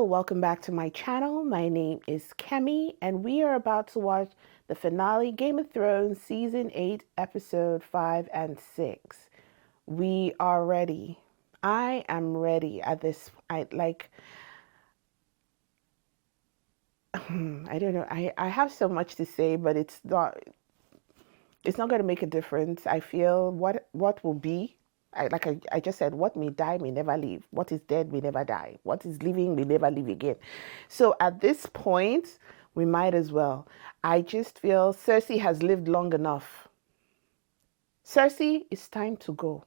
Hello, welcome back to my channel. My name is Kemi, and we are about to watch the finale Game of Thrones Season 8, Episode 5 and 6. We are ready. I am ready at this. I don't know. I have so much to say, but it's not going to make a difference. I feel what will be. I just said, what may die may never live. What is dead may never die. What is living may never live again. So at this point, we might as well. I just feel Cersei has lived long enough. Cersei, it's time to go.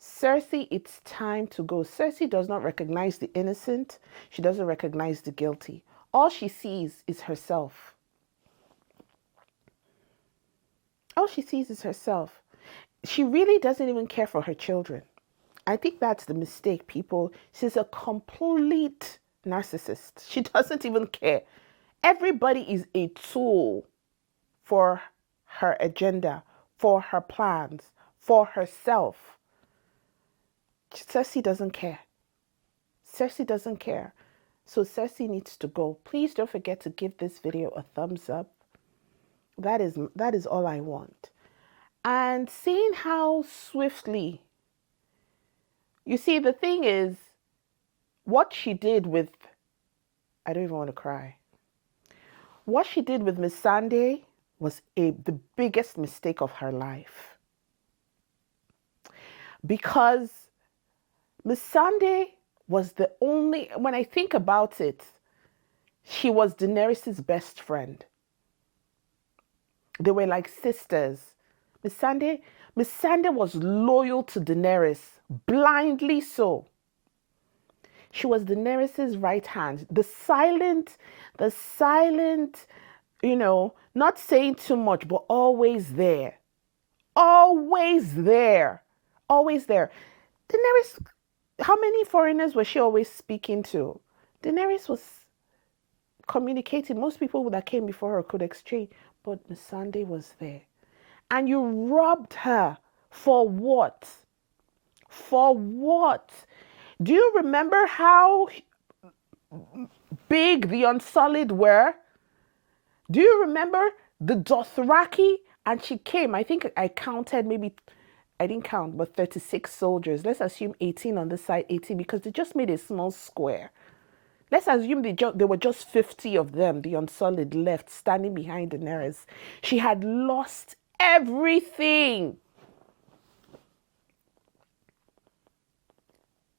Cersei, it's time to go. Cersei does not recognize the innocent. She doesn't recognize the guilty. All she sees is herself. All she sees is herself. She really doesn't even care for her children. I think that's the mistake, people. She's a complete narcissist. She doesn't even care. Everybody is a tool for her agenda, for her plans, for herself. Cersei doesn't care. Cersei doesn't care. So Cersei needs to go. Please don't forget to give this video a thumbs up. That is all I want. And seeing how swiftly, you see, the thing is, what she did with, I don't even want to cry. What she did with Miss Sunday was the biggest mistake of her life. Because Miss Sunday was the only, when I think about it, she was Daenerys' best friend. They were like sisters. Miss Sunday was loyal to Daenerys, blindly so. She was Daenerys' right hand, the silent, not saying too much, but always there. Always there. Always there. Daenerys, how many foreigners was she always speaking to? Daenerys was communicating. Most people that came before her could exchange, but Miss Sunday was there. And you robbed her for what? For what? Do you remember how big the Unsullied were? Do you remember the Dothraki? And she came, I think I counted maybe, I didn't count, but 36 soldiers. Let's assume 18 on this side, 18, because they just made a small square. Let's assume there were just 50 of them, the Unsullied, left standing behind Daenerys. She had lost everything.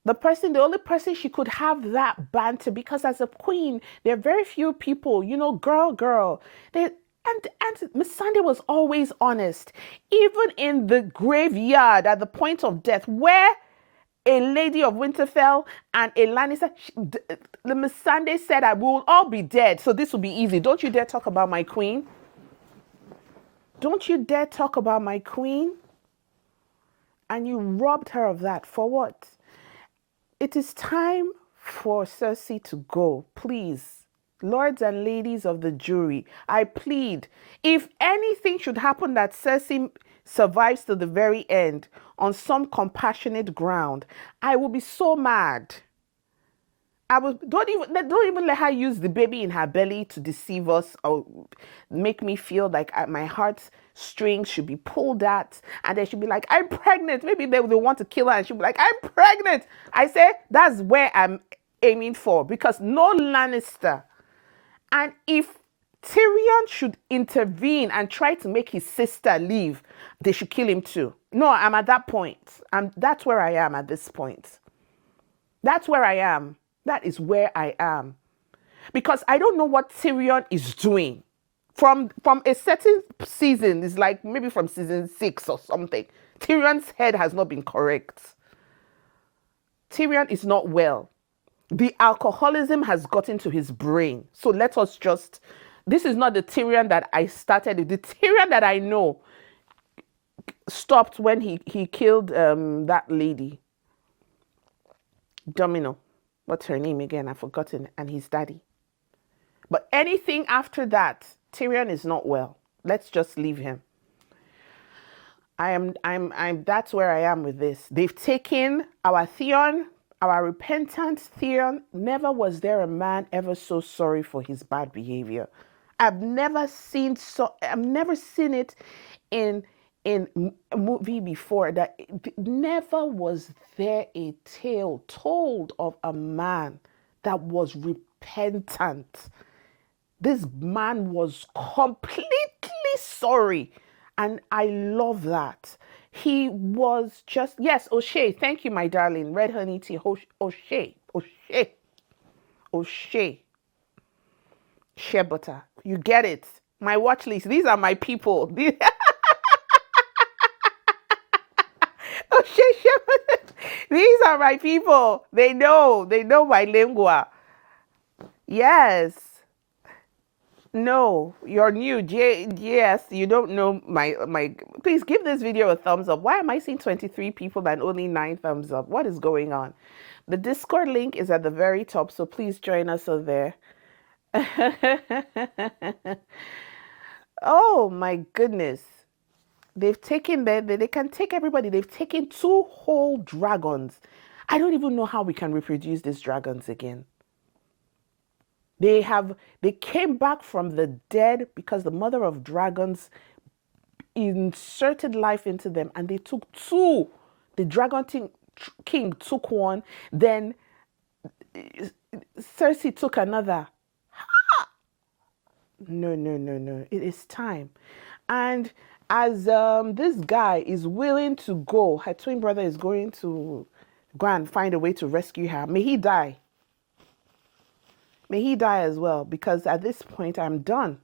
The only person she could have that banter, because as a queen, there are very few people, girl. And Miss Sunday was always honest. Even in the graveyard at the point of death, where a lady of Winterfell and a Lannister, Miss Sunday said, I will all be dead, so this will be easy. Don't you dare talk about my queen. Don't you dare talk about my queen. And you robbed her of that. For what? It is time for Cersei to go. Please, lords and ladies of the jury, I plead, if anything should happen that Cersei survives to the very end on some compassionate ground, I will be so mad. Don't even let her use the baby in her belly to deceive us or make me feel like my heart's strings should be pulled at, and then she'll be like, I'm pregnant. Maybe they want to kill her and she'll be like, I'm pregnant. I say that's where I'm aiming for, because no Lannister, and if Tyrion should intervene and try to make his sister leave, they should kill him too. No, I'm at that point. That's where I am at this point. That's where I am. That is where I am. Because I don't know what Tyrion is doing. From a certain season, it's like maybe from season 6 or something, Tyrion's head has not been correct. Tyrion is not well. The alcoholism has gotten to his brain. So let us just, this is not the Tyrion that I started. The Tyrion that I know stopped when he killed that lady. Domino. What's her name again? I've forgotten. And his daddy. But anything after that, Tyrion is not well. Let's just leave him. That's where I am with this. They've taken our Theon our repentant Theon, never was there a man ever so sorry for his bad behavior. I've never seen it in a movie before that never was there a tale told of a man that was repentant. This man was completely sorry. And I love that. He was just, yes, O'Shea, thank you, my darling. Red honey tea, O'Shea, shea butter. You get it. My watch list. These are my people. These are my people. They know my lingua. Yes. No, you're new. Yes, you don't know my. Please give this video a thumbs up. Why am I seeing 23 people and only 9 thumbs up? What is going on? The Discord link is at the very top, so please join us over there. Oh my goodness. They've taken they can take everybody. They've taken 2 whole dragons. I don't even know how we can reproduce these dragons again. They came back from the dead because the mother of dragons inserted life into them, and they took 2. The dragon king took 1, then Cersei took another. No. It is time. And as this guy is willing to go, her twin brother is going to go and find a way to rescue her. May he die. May he die as well, because at this point, I'm done.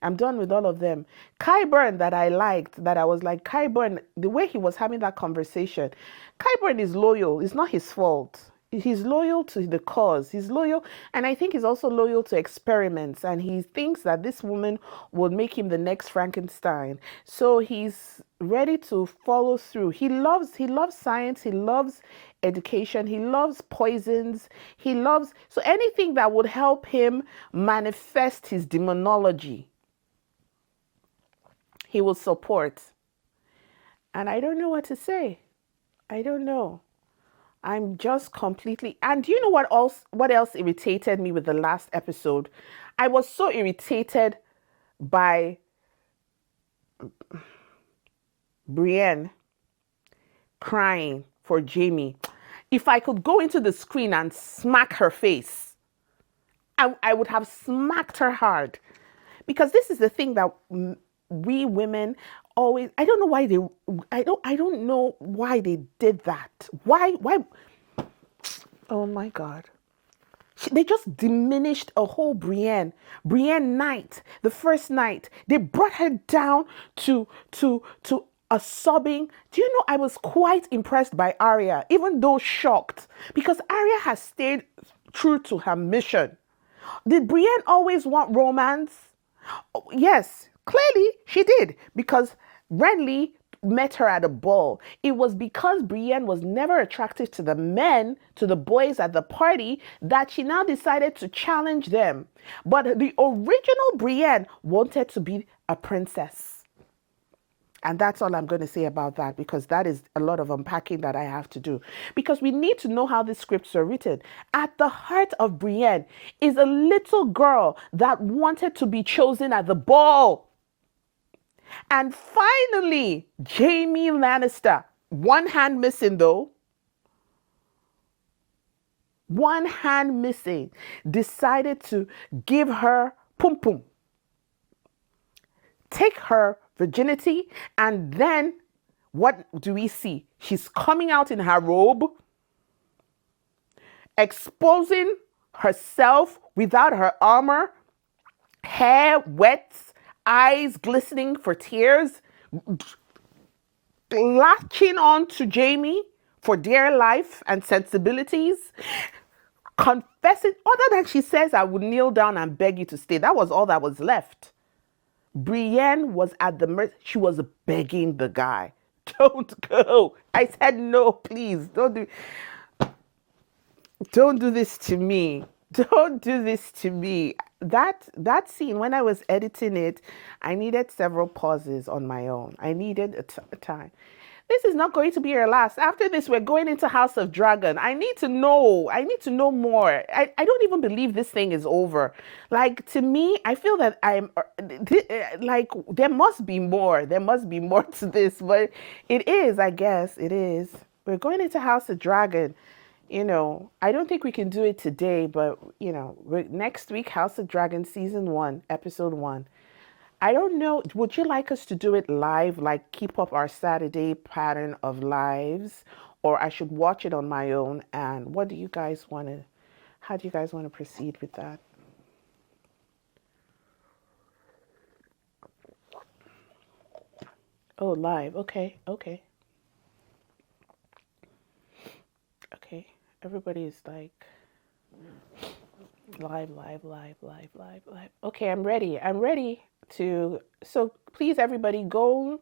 I'm done with all of them. Qyburn, that I liked, that I was like, Qyburn, the way he was having that conversation, Qyburn is loyal. It's not his fault. He's loyal to the cause. He's loyal, and I think he's also loyal to experiments, and he thinks that this woman will make him the next Frankenstein. So he's ready to follow through. He loves science. He loves education. He loves poisons. So anything that would help him manifest his demonology, he will support. And I don't know what to say. I don't know. I'm just completely, and do you know what else irritated me with the last episode? I was so irritated by Brienne crying for Jaime. If I could go into the screen and smack her face, I would have smacked her hard. Because this is the thing that we women always, I don't know why they did that. Why? Oh my God. They just diminished a whole Brienne night, the first night. They brought her down to a sobbing. Do you know, I was quite impressed by Arya, even though shocked, because Arya has stayed true to her mission. Did Brienne always want romance? Yes, clearly she did, because Renly met her at a ball. It was because Brienne was never attracted to the men, to the boys at the party, that she now decided to challenge them. But the original Brienne wanted to be a princess. And that's all I'm going to say about that, because that is a lot of unpacking that I have to do. Because we need to know how the scripts are written. At the heart of Brienne is a little girl that wanted to be chosen at the ball. And finally, Jaime Lannister, one hand missing though, one hand missing, decided to give her pum pum, take her virginity, and then what do we see? She's coming out in her robe, exposing herself without her armor, hair wet, eyes glistening for tears, latching on to Jaime for dear life and sensibilities, confessing, other than she says, I would kneel down and beg you to stay. That was all that was left. Brienne was at the mercy. She was begging the guy, don't go. I said, no, please, don't do this to me. Don't do this to me. That scene, when I was editing it, I needed several pauses on my own. I needed a time. This is not going to be your last. After this, we're going into House of Dragon. I need to know. I need to know more. I don't even believe this thing is over. Like, to me, I feel that like, there must be more. There must be more to this, but it is, I guess. It is. We're going into House of Dragon. I don't think we can do it today, but, next week, House of Dragon season 1, episode 1. I don't know. Would you like us to do it live, like keep up our Saturday pattern of lives, or I should watch it on my own? And what do you guys want to, how do you guys want to proceed with that? Oh, live. Okay, okay, okay. Everybody is like live, live, live, live, live, live. Okay, I'm ready. I'm ready to. So please, everybody, go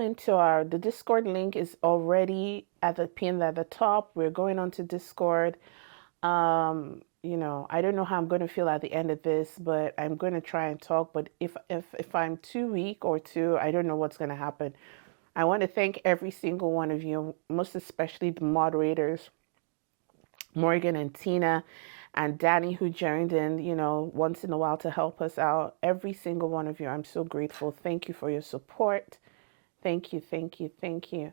into the Discord link is already at the pin at the top. We're going on to Discord. I don't know how I'm going to feel at the end of this, but I'm going to try and talk. But if I'm too weak or too, I don't know what's going to happen. I want to thank every single one of you, most especially the moderators, Morgan and Tina and Danny, who joined in, once in a while to help us out. Every single one of you, I'm so grateful. Thank you for your support. Thank you, thank you, thank you.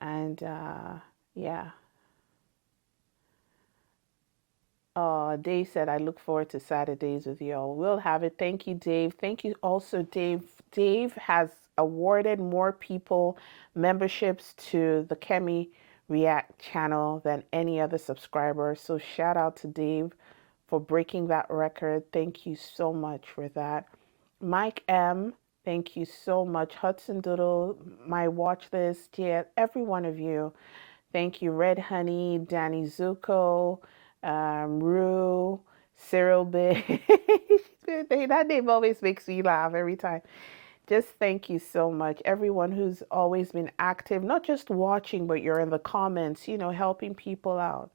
And yeah. Dave said, I look forward to Saturdays with you all. We'll have it. Thank you, Dave. Thank you also, Dave. Dave has awarded more people memberships to the Kemi React channel than any other subscriber. So shout out to Dave for breaking that record. Thank you so much for that. Mike M, thank you so much. Hudson Doodle, my watch list, yeah, every one of you. Thank you, Red Honey, Danny Zuko, Rue, Cyril Bay. That name always makes me laugh every time. Just thank you so much. Everyone who's always been active, not just watching, but you're in the comments, helping people out.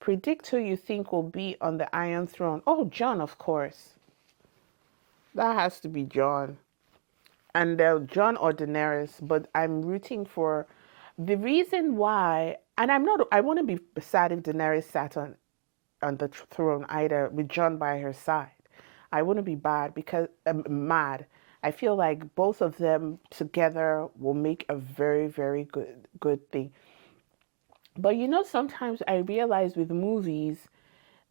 Predict who you think will be on the Iron Throne. Oh, John, of course. That has to be John. And John or Daenerys, but I'm rooting for the reason why, and I want to be sad if Daenerys sat on the throne either with John by her side. I wouldn't be bad because mad. I feel like both of them together will make a very, very good thing. But sometimes I realize with movies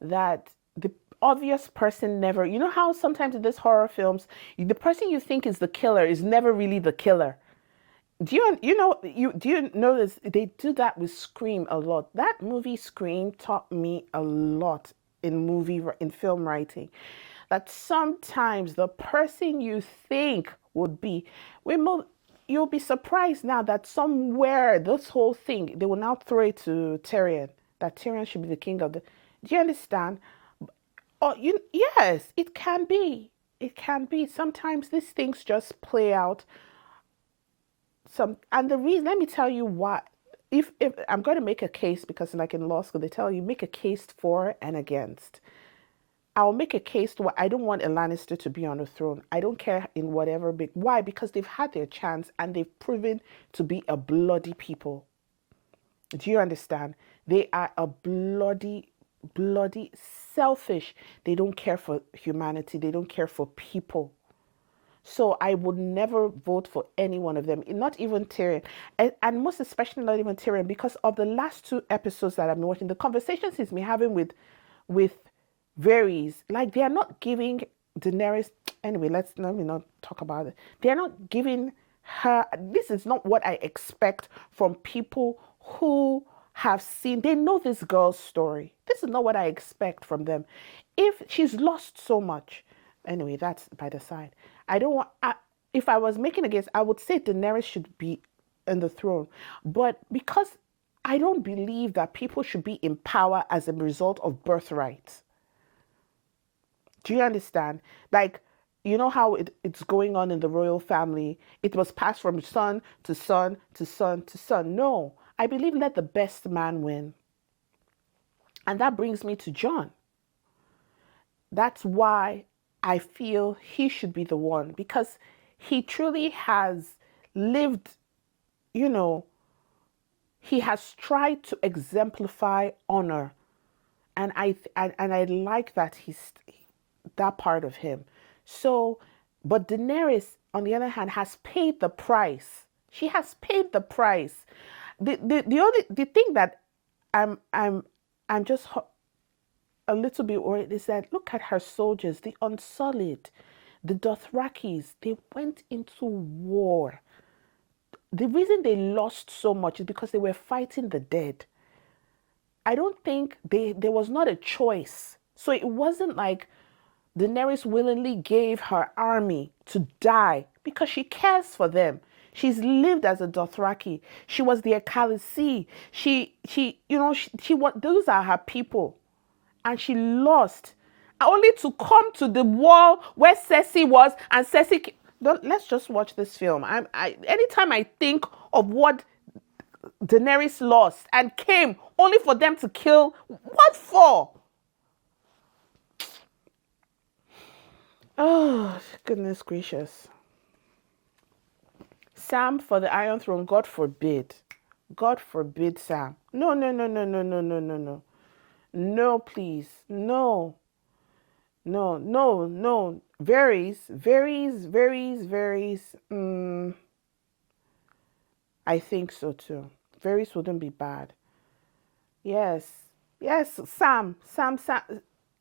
that the obvious person never, how sometimes in these horror films, the person you think is the killer is never really the killer. Do you notice they do that with Scream a lot? That movie Scream taught me a lot in film writing. That sometimes the person you think would be, you'll be surprised now that somewhere this whole thing they will now throw it to Tyrion. That Tyrion should be the king of the. Do you understand? Oh, yes, it can be. It can be. Sometimes these things just play out and the reason, let me tell you why. If I'm going to make a case, because like in law school they tell you make a case for and against. I'll make a case to why I don't want a Lannister to be on the throne. I don't care in whatever big. Why? Because they've had their chance and they've proven to be a bloody people. Do you understand? They are a bloody, bloody selfish. They don't care for humanity. They don't care for people. So I would never vote for any one of them, not even Tyrion, and most especially not even Tyrion, because of the last 2 episodes that I've been watching, the conversations he's been having with Varys, like they are not giving Daenerys. Anyway, let me not talk about it. They are not giving her. This is not what I expect from people who have seen. They know this girl's story. This is not what I expect from them. If she's lost so much, anyway, that's by the side. I don't want. If I was making a guess, I would say Daenerys should be on the throne, but because I don't believe that people should be in power as a result of birthright. Do you understand? Like, you know how it's going on in the royal family? It was passed from son to son to son to son. No, I believe let the best man win. And that brings me to John. That's why I feel he should be the one, because he truly has lived you know, he has tried to exemplify honor, and I like that he's that part of him. So, but Daenerys, on the other hand, has paid the price. She has paid the price. The thing that I'm I'm just a little bit worried is that look at her soldiers, the Unsullied, the Dothrakis. They went into war. The reason they lost so much is because they were fighting the dead. I don't think there was not a choice. So it wasn't like Daenerys willingly gave her army to die because she cares for them. She's lived as a Dothraki. She was the Khaleesi. Those are her people. And she lost. Only to come to the wall where Cersei was, and Cersei. Let's just watch this film. Anytime I think of what Daenerys lost and came only for them to kill, what for? Oh, goodness gracious. Sam for the Iron Throne, God forbid. God forbid, Sam. No, no, no, no, no, no, no, no, no. No, please. No. No, no, no. Varies. I think so too. Varies wouldn't be bad. Yes. Yes, Sam.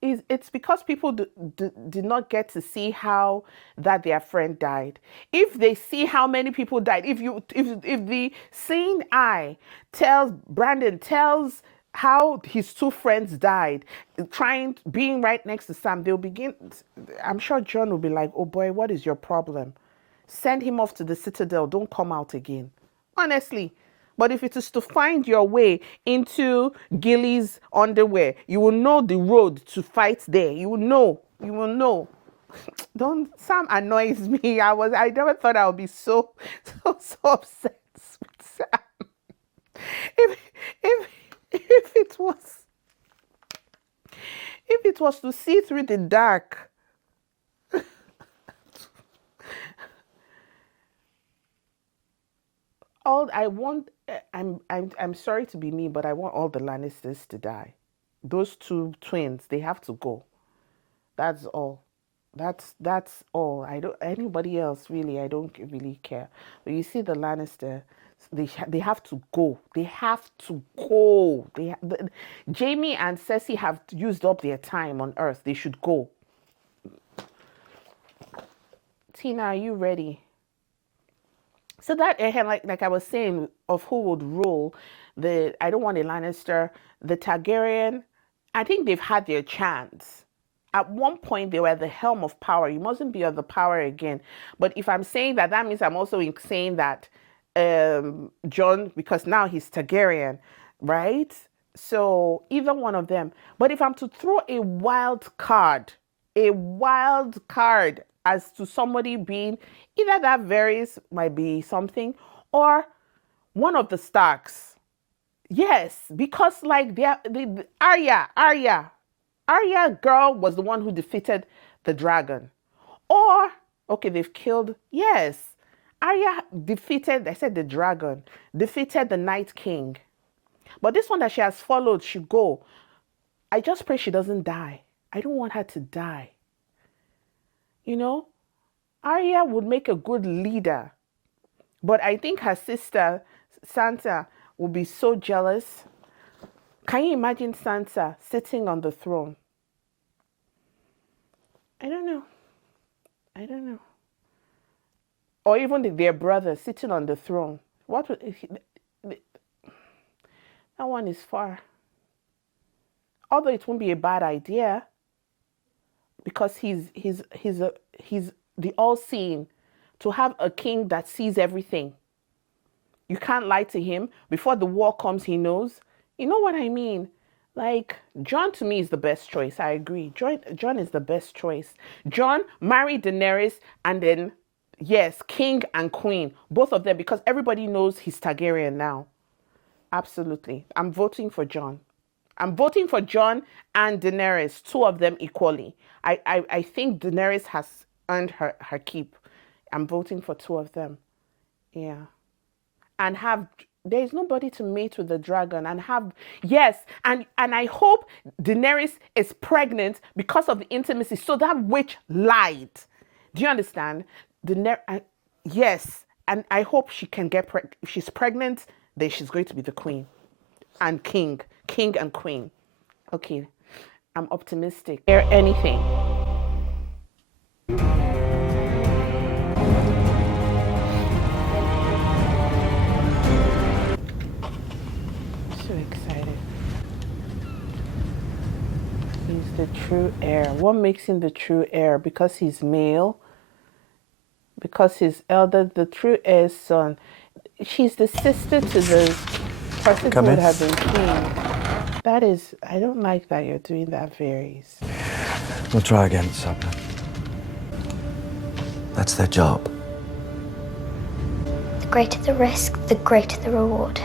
It's because people did not get to see how that their friend died. If they see how many people died, if the seeing eye tells how his two friends died, being right next to Sam, they'll begin. I'm sure John will be like, "Oh boy, what is your problem? Send him off to the Citadel. Don't come out again." Honestly. But if it is to find your way into Gilly's underwear, you will know the road to fight there. You will know. You will know. Don't. Sam annoys me. I never thought I would be so upset with Sam. If if if it was to see through the dark. All I want, I'm sorry to be mean, but I want all the Lannisters to die. Those two twins, they have to go. That's all. That's all. I don't anybody else really. I don't really care. But you see the Lannister, they have to go. They have to go. Jamie and Cersei have used up their time on Earth. They should go. Tina, are you ready? So that like I was saying of who would rule I don't want a Lannister, the Targaryen. I think they've had their chance. At one point they were the helm of power. You mustn't be of the power again. But if I'm saying that, that means I'm also saying that Jon, because now he's Targaryen, right? So either one of them. But if I'm to throw a wild card as to somebody being either that varies might be something or one of the Starks. Yes, because like the Arya girl was the one who defeated the dragon. Or okay, they've killed. Yes, Arya defeated. I said the dragon defeated the Night King. But this one that she has followed should go. I just pray she doesn't die. I don't want her to die. You know, Arya would make a good leader, but I think her sister Sansa would be so jealous. Can you imagine Sansa sitting on the throne? I don't know. I don't know. Or even their brother sitting on the throne. What would that one is far. Although it won't be a bad idea because he's the all-seeing. To have a king that sees everything. You can't lie to him. Before the war comes, he knows. You know what I mean? Like, Jon to me is the best choice. I agree. Jon is the best choice. Jon married Daenerys and then, yes, king and queen. Both of them, because everybody knows he's Targaryen now. Absolutely. I'm voting for Jon. I'm voting for Jon and Daenerys, two of them equally. I think Daenerys has earned her keep. I'm voting for two of them. Yeah. and have, there is nobody to mate with the dragon and have, yes, and I hope Daenerys is pregnant because of the intimacy, so that witch lied. Do you understand? Yes, and I hope she can get pregnant. If she's pregnant, then she's going to be the queen and king and queen. Okay, I'm optimistic. Hear anything? So excited. He's the true heir. What makes him the true heir? Because he's male? Because his elder, the true heir's son. She's the sister to the person who would have been king. That is, I don't like that you're doing that, Varys. We'll try again at supper. That's their job. The greater the risk, the greater the reward.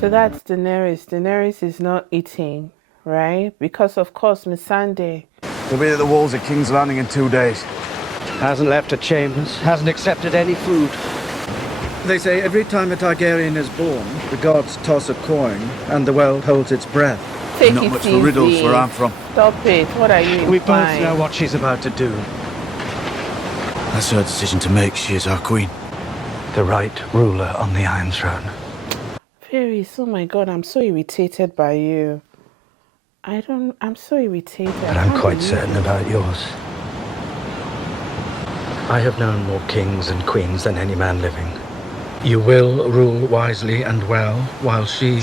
So that's Daenerys. Daenerys is not eating, right? Because of course, Missandei. We'll be at the walls of King's Landing in 2 days. Hasn't left her chambers, hasn't accepted any food. They say every time a Targaryen is born, the gods toss a coin and the world holds its breath. Take Not it much easy. for riddles where I'm from. Stop it. What are you We both implying? know what she's about to do. That's her decision to make. She is our queen. The right ruler on the Iron Throne. Varys, oh my God, I'm so irritated by you. I'm so irritated. But I'm quite certain about yours. I have known more kings and queens than any man living. You will rule wisely and well, while she...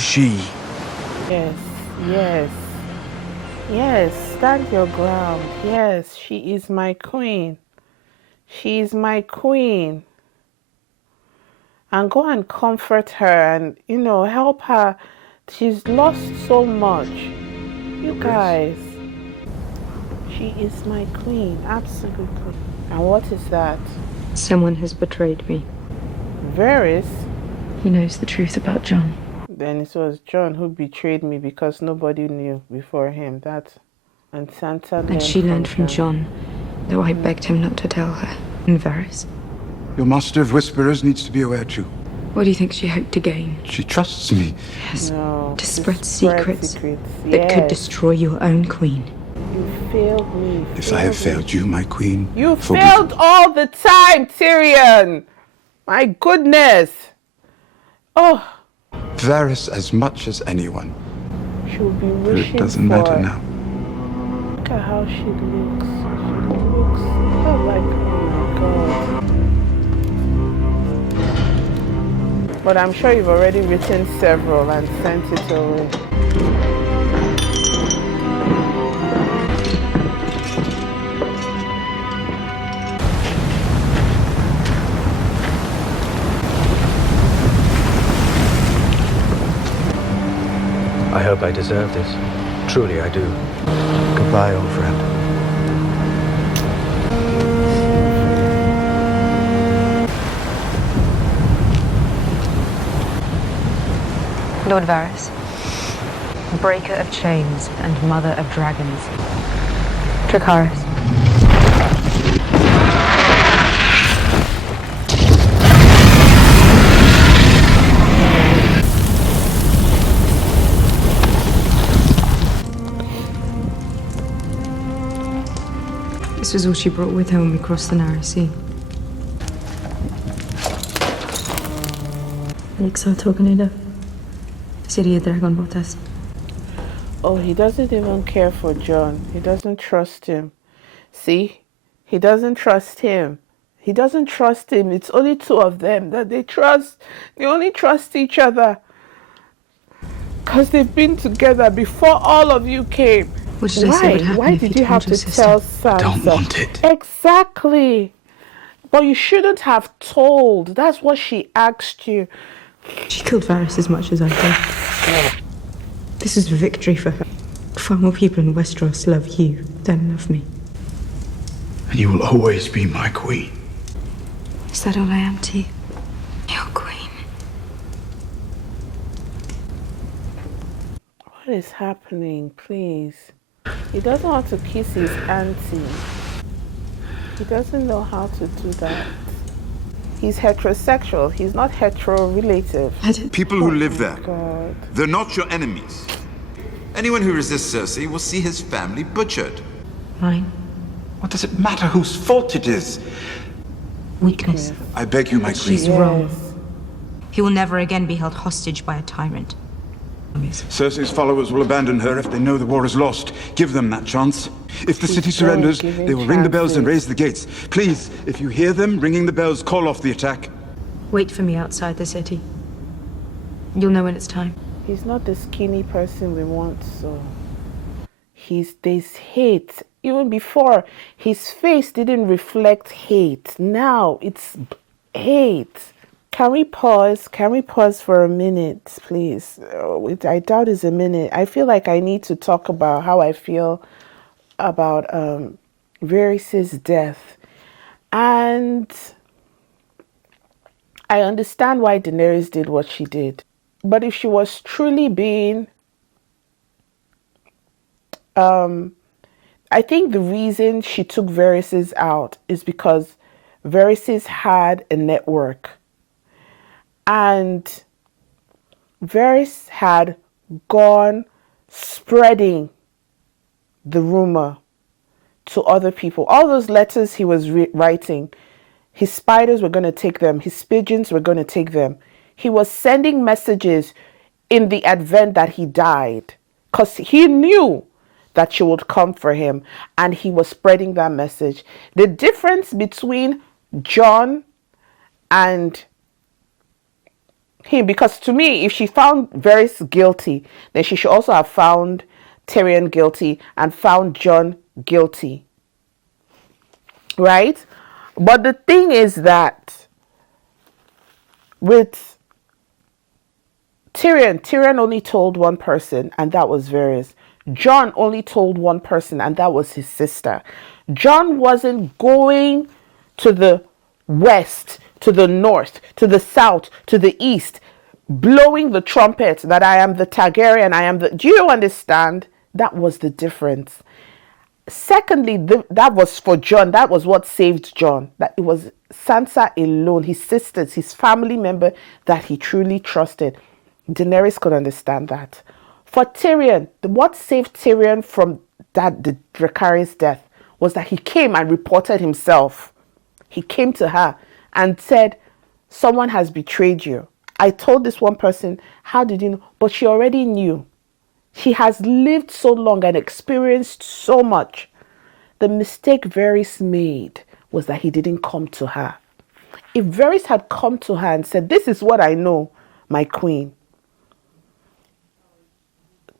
Yes, stand your ground. Yes, she is my queen. She is my queen. And go and comfort her and, help her. She's lost so much. You guys, she is my queen, absolutely. And what is that? Someone has betrayed me. Varys? He knows the truth about John. Then it was John who betrayed me because nobody knew before him. And Sansa learned And she learned from John, though I begged him not to tell her. And Varys? Your master of whisperers needs to be aware too. What do you think she hoped to gain? She trusts me. Yes, No, to spread secrets that Yes. could destroy your own queen. You failed me. If I have failed you, my queen, You forgive failed me. all the time, Tyrion. My goodness. Oh, Varys as much as anyone. she'll be But wishing it doesn't for... matter now. Look at how she looks. She looks so like, oh my God. But I'm sure you've already written several and sent it away. I hope I deserve this. Truly I do. Goodbye, old friend. Lord Varys, breaker of chains and mother of dragons. Dracarys. This was all she brought with her when we crossed the narrow sea. Alexa talking Seria dragon botas. Oh, he doesn't even care for John. He doesn't trust him. See? He doesn't trust him. He doesn't trust him. It's only two of them that they trust. They only trust each other. Because they've been together before all of you came. What did I say would happen Why if did you you have told to your tell sister? Sansa? Don't want it. Exactly. But you shouldn't have told. That's what she asked you. She killed Varys as much as I did. This is victory for her. Far more people in Westeros love you than love me. And you will always be my queen. Is that all I am to you? Your queen. What is happening, please? He doesn't want to kiss his auntie. He doesn't know how to do that. He's heterosexual. He's not hetero-relative. People who live there, God. they're not your enemies. Anyone who resists Cersei will see his family butchered. Mine. What does it matter whose fault it is? Weakness. I beg you, my She's queen. wrong. He will never again be held hostage by a tyrant. Cersei's followers will abandon her if they know the war is lost. Give them that chance. If the city surrenders, they will ring the bells and raise the gates. Please, if you hear them ringing the bells, call off the attack. Wait for me outside the city. You'll know when it's time. He's not the skinny person we want, so there's hate. Even before, his face didn't reflect hate. Now it's hate. Can we pause? Can we pause for a minute, please? I doubt it's a minute. I feel like I need to talk about how I feel about Varys' death. And I understand why Daenerys did what she did. But if she was truly being, I think the reason she took Varys out is because Varys had a network. And Varys had gone spreading the rumor to other people. All those letters he was writing, his spiders were going to take them. His pigeons were going to take them. He was sending messages in the event that he died because he knew that she would come for him, and he was spreading that message. The difference between Jon and him, because to me, if she found Varys guilty, then she should also have found Tyrion guilty and found Jon guilty, right? But the thing is that with Tyrion only told one person, and that was Varys. Jon only told one person, and that was his sister. Jon wasn't going to the west, to the north, to the south, to the east, blowing the trumpet that I am the Targaryen, I am the... Do you understand? That was the difference. Secondly, that was for Jon. That was what saved Jon. That it was Sansa alone, his sisters, his family member that he truly trusted. Daenerys could understand that. For Tyrion, what saved Tyrion from the Dracarys' death was that he came and reported himself. He came to her and said, someone has betrayed you. I told this one person, how did you know? But she already knew. She has lived so long and experienced so much. The mistake Varys made was that he didn't come to her. If Varys had come to her and said, this is what I know, my queen,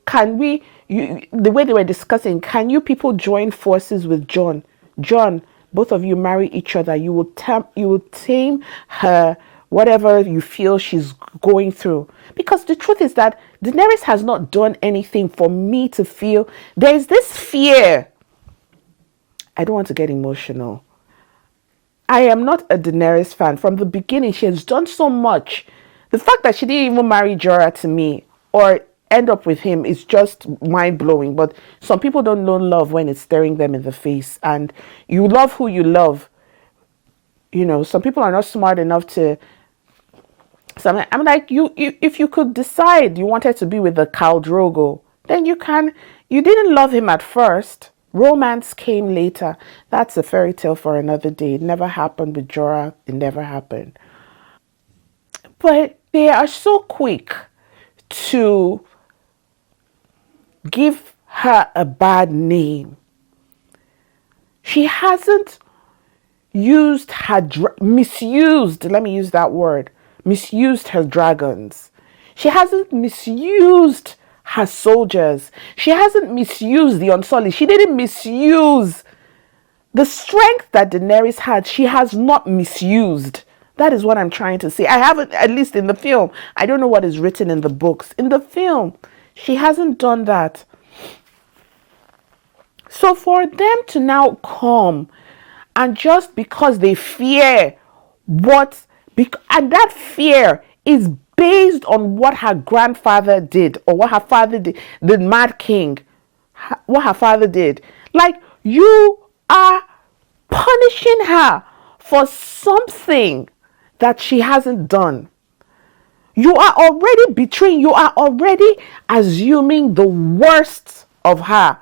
can we, the way they were discussing, can you people join forces with Jon? Jon, both of you marry each other. You will tame her, whatever you feel she's going through. Because the truth is that Daenerys has not done anything for me to feel. There's this fear. I don't want to get emotional. I am not a Daenerys fan. From the beginning, she has done so much. The fact that she didn't even marry Jorah to me, or end up with him, is just mind-blowing. But some people don't know love when it's staring them in the face. And you love who you love. You know, some people are not smart enough to... So I'm like, if you could decide you wanted to be with the Khal Drogo, then you can. You didn't love him at first. Romance came later. That's a fairy tale for another day. It never happened with Jorah. It never happened. But they are so quick to give her a bad name. She hasn't used her, misused, let me use that word, misused her dragons. She hasn't misused her soldiers. She hasn't misused the Unsullied. She didn't misuse the strength that Daenerys had. She has not misused. That is what I'm trying to say. I haven't, at least in the film. I don't know what is written in the books. In the film, she hasn't done that. So for them to now come and just because they fear and that fear is based on what her grandfather did or what her father did, the Mad King, what her father did. Like, you are punishing her for something that she hasn't done. You are already betraying, you are already assuming the worst of her.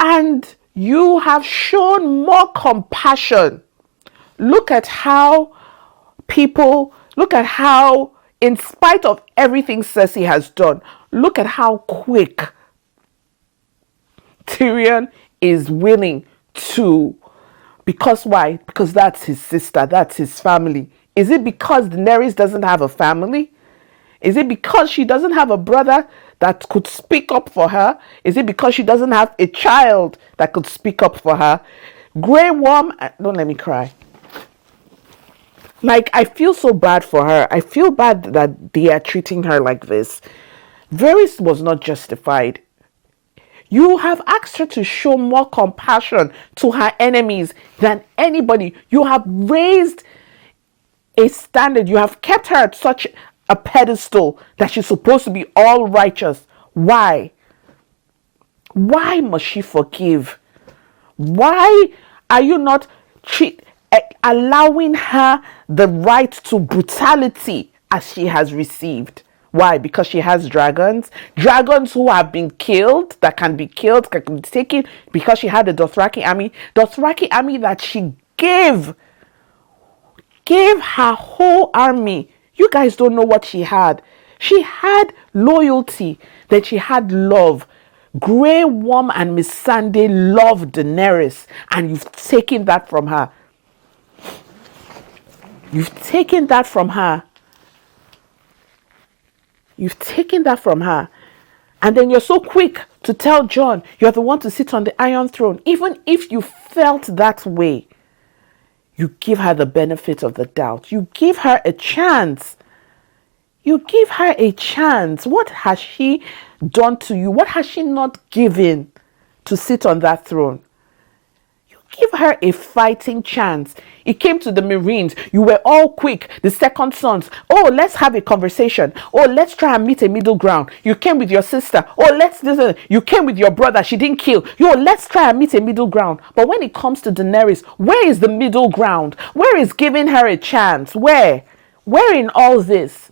And you have shown more compassion. Look at how in spite of everything Cersei has done, look at how quick Tyrion is willing to, because why? Because that's his sister, that's his family. Is it because Daenerys doesn't have a family? Is it because she doesn't have a brother that could speak up for her? Is it because she doesn't have a child that could speak up for her? Grey Worm, don't let me cry. Like, I feel so bad for her. I feel bad that they are treating her like this. Varys was not justified. You have asked her to show more compassion to her enemies than anybody. You have raised a standard. You have kept her at such a pedestal that she's supposed to be all righteous. Why? Why must she forgive? Why are you not allowing her the right to brutality as she has received? Why? Because she has dragons. Dragons who have been killed, that can be killed, can be taken, because she had a Dothraki army. Dothraki army that she gave her whole army. You guys don't know what she had. She had loyalty, then she had love. Grey Worm and Missandei loved Daenerys, and you've taken that from her. You've taken that from her. You've taken that from her. And then you're so quick to tell Jon you're the one to sit on the Iron Throne. Even if you felt that way, you give her the benefit of the doubt. You give her a chance. You give her a chance. What has she done to you? What has she not given to sit on that throne? You give her a fighting chance. It came to the Marines. You were all quick. The second sons. Oh, let's have a conversation. Oh, let's try and meet a middle ground. You came with your sister. Oh, let's listen. You came with your brother. She didn't kill. Yo, let's try and meet a middle ground. But when it comes to Daenerys, where is the middle ground? Where is giving her a chance? Where? Where in all this?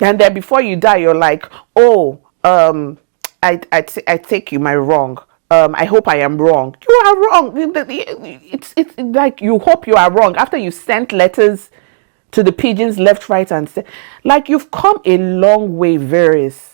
And then before you die, you're like, oh, I take you my wrong. I hope I am wrong. You are wrong. It's like you hope you are wrong after you sent letters to the pigeons left, right, and center. Like, you've come a long way, Varys.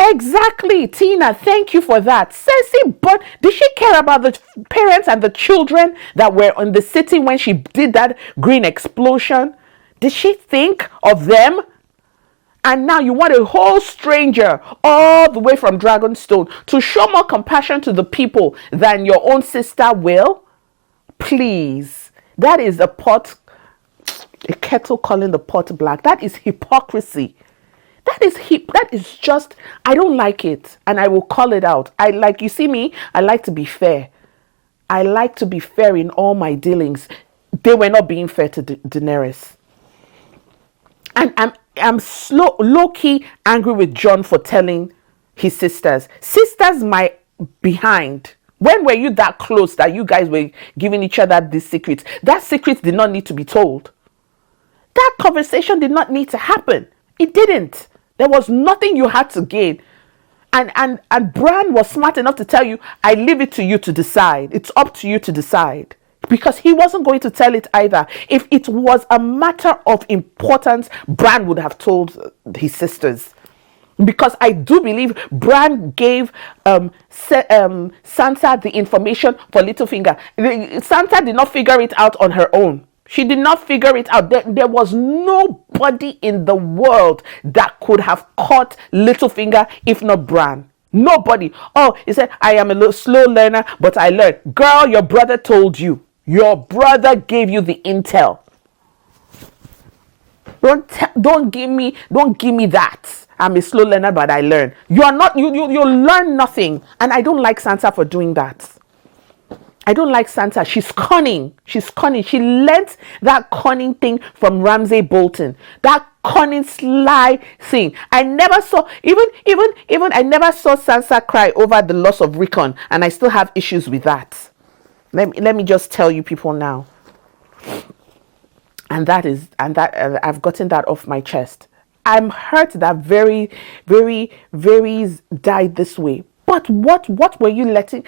Exactly, Tina. Thank you for that. Cersei, but did she care about the parents and the children that were in the city when she did that green explosion? Did she think of them? And now you want a whole stranger all the way from Dragonstone to show more compassion to the people than your own sister will? Please. That is a kettle calling the pot black. That is hypocrisy. That is just, I don't like it, and I will call it out. You see me, I like to be fair. I like to be fair in all my dealings. They were not being fair to Daenerys. And I'm low-key angry with Jon for telling his sisters. Sisters, my behind. When were you that close that you guys were giving each other these secrets? That secret did not need to be told. That conversation did not need to happen. It didn't. There was nothing you had to gain. And Bran was smart enough to tell you, I leave it to you to decide. It's up to you to decide. Because he wasn't going to tell it either. If it was a matter of importance, Bran would have told his sisters. Because I do believe Bran gave Sansa the information for Littlefinger. Sansa did not figure it out on her own. She did not figure it out. There was nobody in the world that could have caught Littlefinger if not Bran. Nobody. Oh, he said, I am a little slow learner, but I learned. Girl, your brother told you. Your brother gave you the intel. Don't give me that. I'm a slow learner, but I learn. You learn nothing. And I don't like Sansa for doing that. I don't like Sansa. She's cunning. She's cunning. She learnt that cunning thing from Ramsay Bolton. That cunning, sly thing. I never saw, even I never saw Sansa cry over the loss of Rickon, and I still have issues with that. Let me just tell you people now. And I've gotten that off my chest. I'm hurt that very, very, very died this way. But what were you letting?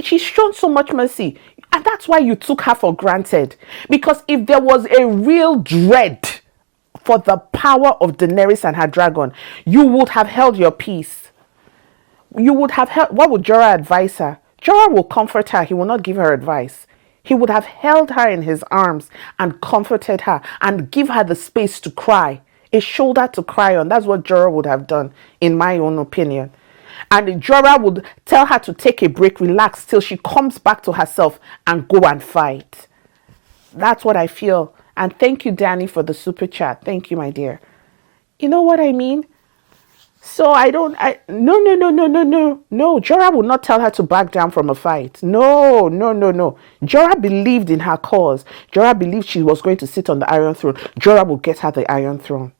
She's shown so much mercy. And that's why you took her for granted. Because if there was a real dread for the power of Daenerys and her dragon, you would have held your peace. You would have held, what would Jorah advise her? Jorah will comfort her. He will not give her advice. He would have held her in his arms and comforted her and give her the space to cry. A shoulder to cry on. That's what Jorah would have done, in my own opinion. And Jorah would tell her to take a break, relax, till she comes back to herself and go and fight. That's what I feel. And thank you, Danny, for the super chat. Thank you, my dear. You know what I mean? So no. Jorah would not tell her to back down from a fight. No. Jorah believed in her cause. Jorah believed she was going to sit on the Iron Throne. Jorah will get her the Iron Throne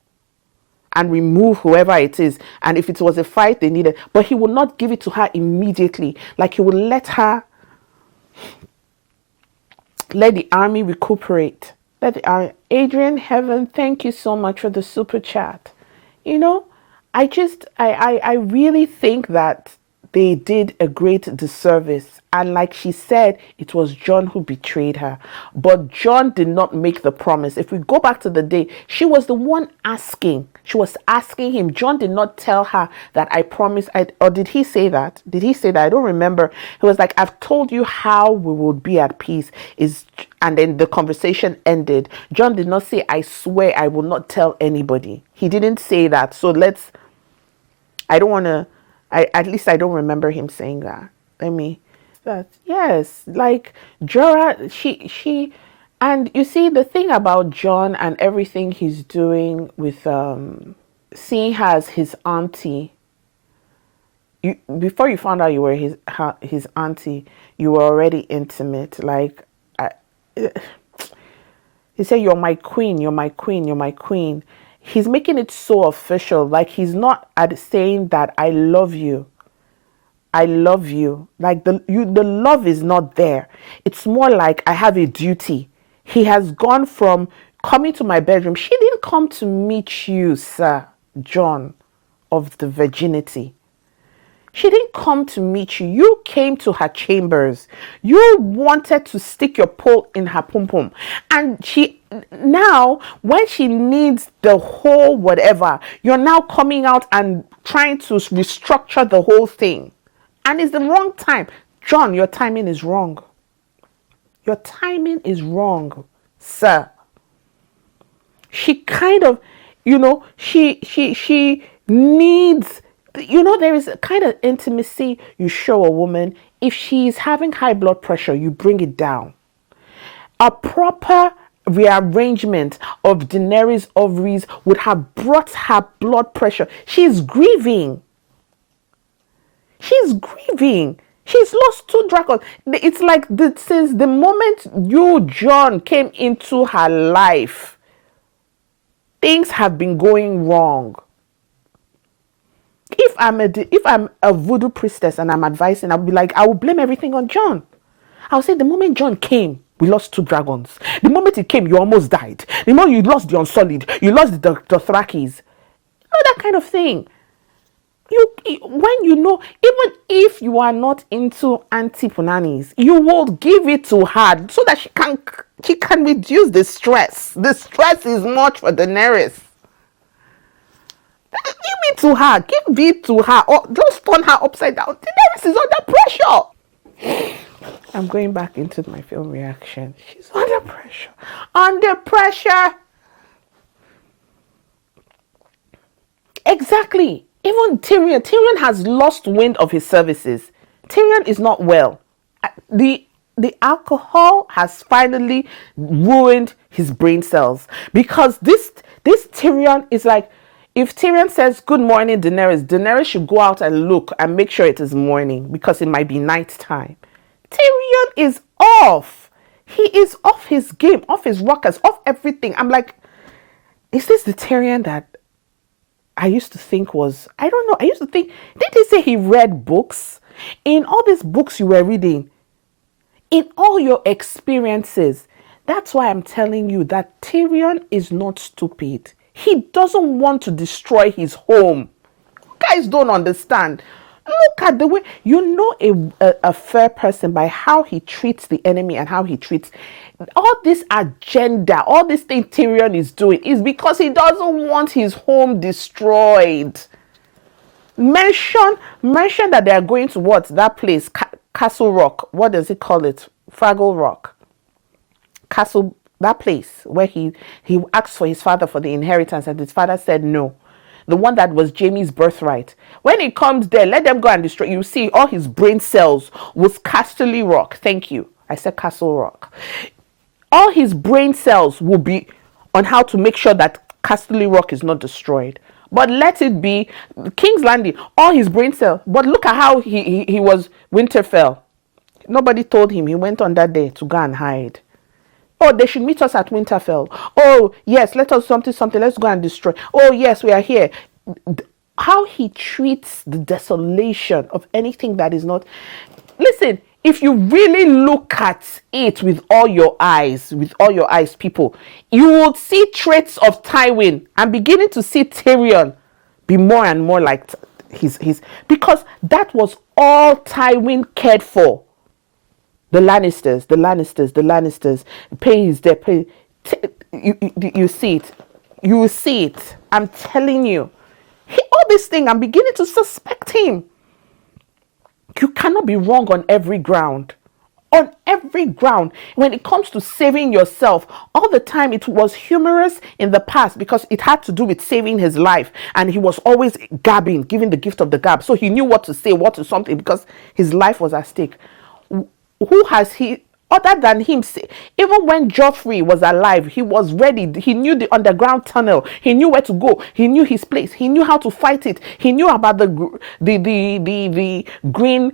and remove whoever it is. And if it was a fight they needed, but he would not give it to her immediately. Like he would let the army recuperate. Adrian Heaven, thank you so much for the super chat. You know, I really think that they did a great disservice. And like she said, it was Jon who betrayed her. But Jon did not make the promise. If we go back to the day, she was the one asking. She was asking him. Jon did not tell her that I promised. Or did he say that? Did he say that? I don't remember. He was like, I've told you how we will be at peace. And then the conversation ended. Jon did not say, I swear I will not tell anybody. He didn't say that. So at least I don't remember him saying that. Yes, like Jorah, she, and you see the thing about Jon and everything he's doing with seeing her as his auntie. Before you found out you were his auntie, you were already intimate. Like, he said, "You're my queen, you're my queen, you're my queen." He's making it so official. Like he's not saying that I love you. I love you. Like the love is not there. It's more like I have a duty. He has gone from coming to my bedroom. She didn't come to meet you, Sir Jon of the virginity. She didn't come to meet you. You came to her chambers. You wanted to stick your pole in her pum-pum. And now, when she needs the whole whatever, you're now coming out and trying to restructure the whole thing. And it's the wrong time. Jon, your timing is wrong. Your timing is wrong, sir. She kind of, she needs, there is a kind of intimacy you show a woman. If she's having high blood pressure, you bring it down. A proper rearrangement of Daenerys' ovaries would have brought her blood pressure. She's grieving. She's grieving. She's lost 2 dragons. It's like since the moment you, Jon, came into her life, things have been going wrong. If I'm a voodoo priestess and I'm advising, I'll be like, I will blame everything on Jon. I'll say the moment Jon came, we lost 2 dragons. The moment he came, you almost died. The moment you lost the Unsullied, you lost the Dothrakis. That kind of thing. Even if you are not into anti-punanis, you will give it to her so that she can reduce the stress. The stress is much for Daenerys. Give it to her. Give it to her. Or just turn her upside down. Daenerys is under pressure. I'm going back into my film reaction. She's under pressure. Under pressure. Exactly. Even Tyrion has lost wind of his services. Tyrion is not well. The alcohol has finally ruined his brain cells. Because this Tyrion is like, if Tyrion says, good morning, Daenerys should go out and look and make sure it is morning because it might be night time. Tyrion is off. He is off his game, off his rockers, off everything. I'm like, is this the Tyrion that I used to think was, I don't know. I used to think, did he say he read books? In all these books you were reading, in all your experiences, that's why I'm telling you that Tyrion is not stupid. He doesn't want to destroy his home. You guys don't understand. Look at the way, you know a fair person by how he treats the enemy and how he treats all this agenda, all this thing Tyrion is doing is because he doesn't want his home destroyed. Mention that they are going to what? That place, Castle Rock. What does he call it? Fraggle Rock. Castle, that place where he asked for his father for the inheritance and his father said no. The one that was Jaime's birthright. When he comes there, let them go and destroy. You see, all his brain cells was Castle Rock. Thank you. I said Castle Rock. All his brain cells will be on how to make sure that Castle Rock is not destroyed. But let it be King's Landing. All his brain cells. But look at how he was Winterfell. Nobody told him. He went on that day to go and hide. Oh, they should meet us at Winterfell. Oh, yes, let us something. Let's go and destroy. Oh, yes, we are here. How he treats the desolation of anything that is not. Listen, if you really look at it with all your eyes, people, you will see traits of Tywin. I'm beginning to see Tyrion be more and more like his because that was all Tywin cared for. The Lannisters. Pay his debt. You see it. You will see it. I'm telling you. All this thing, I'm beginning to suspect him. You cannot be wrong on every ground. On every ground. When it comes to saving yourself, all the time it was humorous in the past because it had to do with saving his life. And he was always gabbing, giving the gift of the gab. So he knew what to say, what to something because his life was at stake. Who has he, other than him, even when Joffrey was alive, he was ready. He knew the underground tunnel. He knew where to go. He knew his place. He knew how to fight it. He knew about the green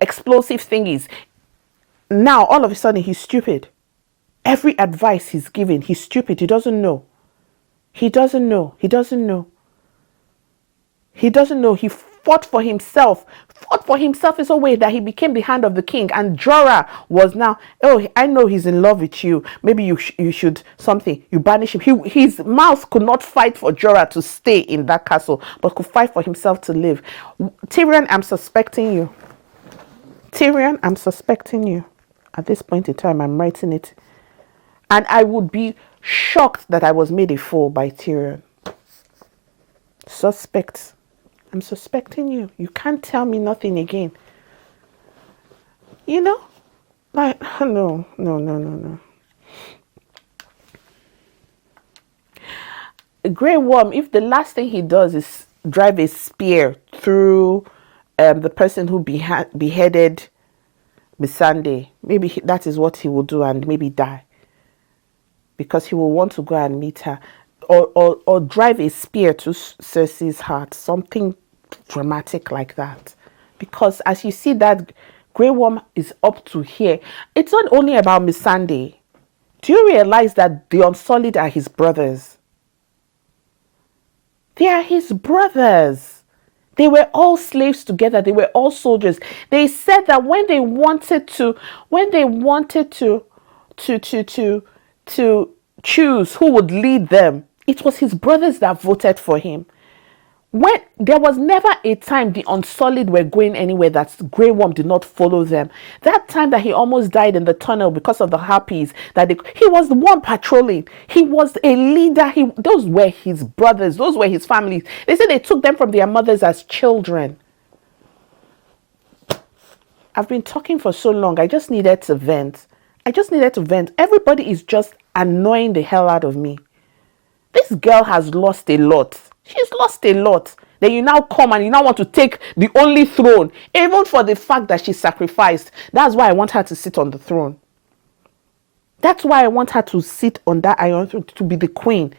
explosive thingies. Now, all of a sudden, he's stupid. Every advice he's giving, he's stupid. He doesn't know. He fought for himself. Is a way that he became the hand of the king. And Jorah was now, oh, I know he's in love with you. Maybe you should something. You banish him. His mouth could not fight for Jorah to stay in that castle, but could fight for himself to live. Tyrion, I'm suspecting you. At this point in time, I'm writing it. And I would be shocked that I was made a fool by Tyrion. Suspect. I'm suspecting you. You can't tell me nothing again. You know? Like, no. Grey Worm, if the last thing he does is drive a spear through the person who beheaded Missandei, maybe that is what he will do and maybe die. Because he will want to go and meet her. Or drive a spear to Cersei's heart, something dramatic like that. Because as you see, that Grey Worm is up to here. It's not only about Missandei. Do you realize that the Unsullied are his brothers? They are his brothers. They were all slaves together. They were all soldiers. They said that when they wanted to choose who would lead them, it was his brothers that voted for him. When there was never a time the Unsullied were going anywhere that Grey Worm did not follow them. That time that he almost died in the tunnel because of the harpies, he was the one patrolling. He was a leader. Those were his brothers. Those were his families. They said they took them from their mothers as children. I've been talking for so long. I just needed to vent. Everybody is just annoying the hell out of me. This girl has lost a lot. She's lost a lot. Then you now come and you now want to take the only throne, even for the fact that she sacrificed. That's why I want her to sit on the throne. That's why I want her to sit on that iron throne, to be the queen.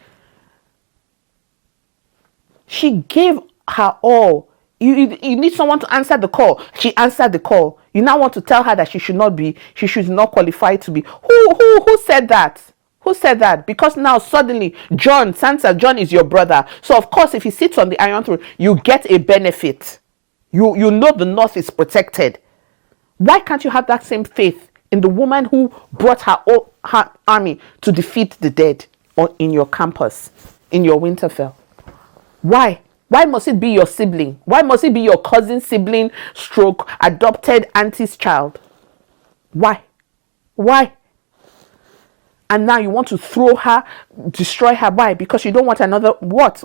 She gave her all. You need someone to answer the call. She answered the call. You now want to tell her that she should not qualify to be. Who said that? Who said that? Because now suddenly John is your brother. So of course, if he sits on the Iron Throne, you get a benefit. You know the North is protected. Why can't you have that same faith in the woman who brought her army to defeat the dead in your campus, in your Winterfell? Why? Why must it be your sibling? Why must it be your cousin, sibling, stroke, adopted auntie's child? Why? Why? And now you want to throw her, destroy her. Why? Because you don't want another what?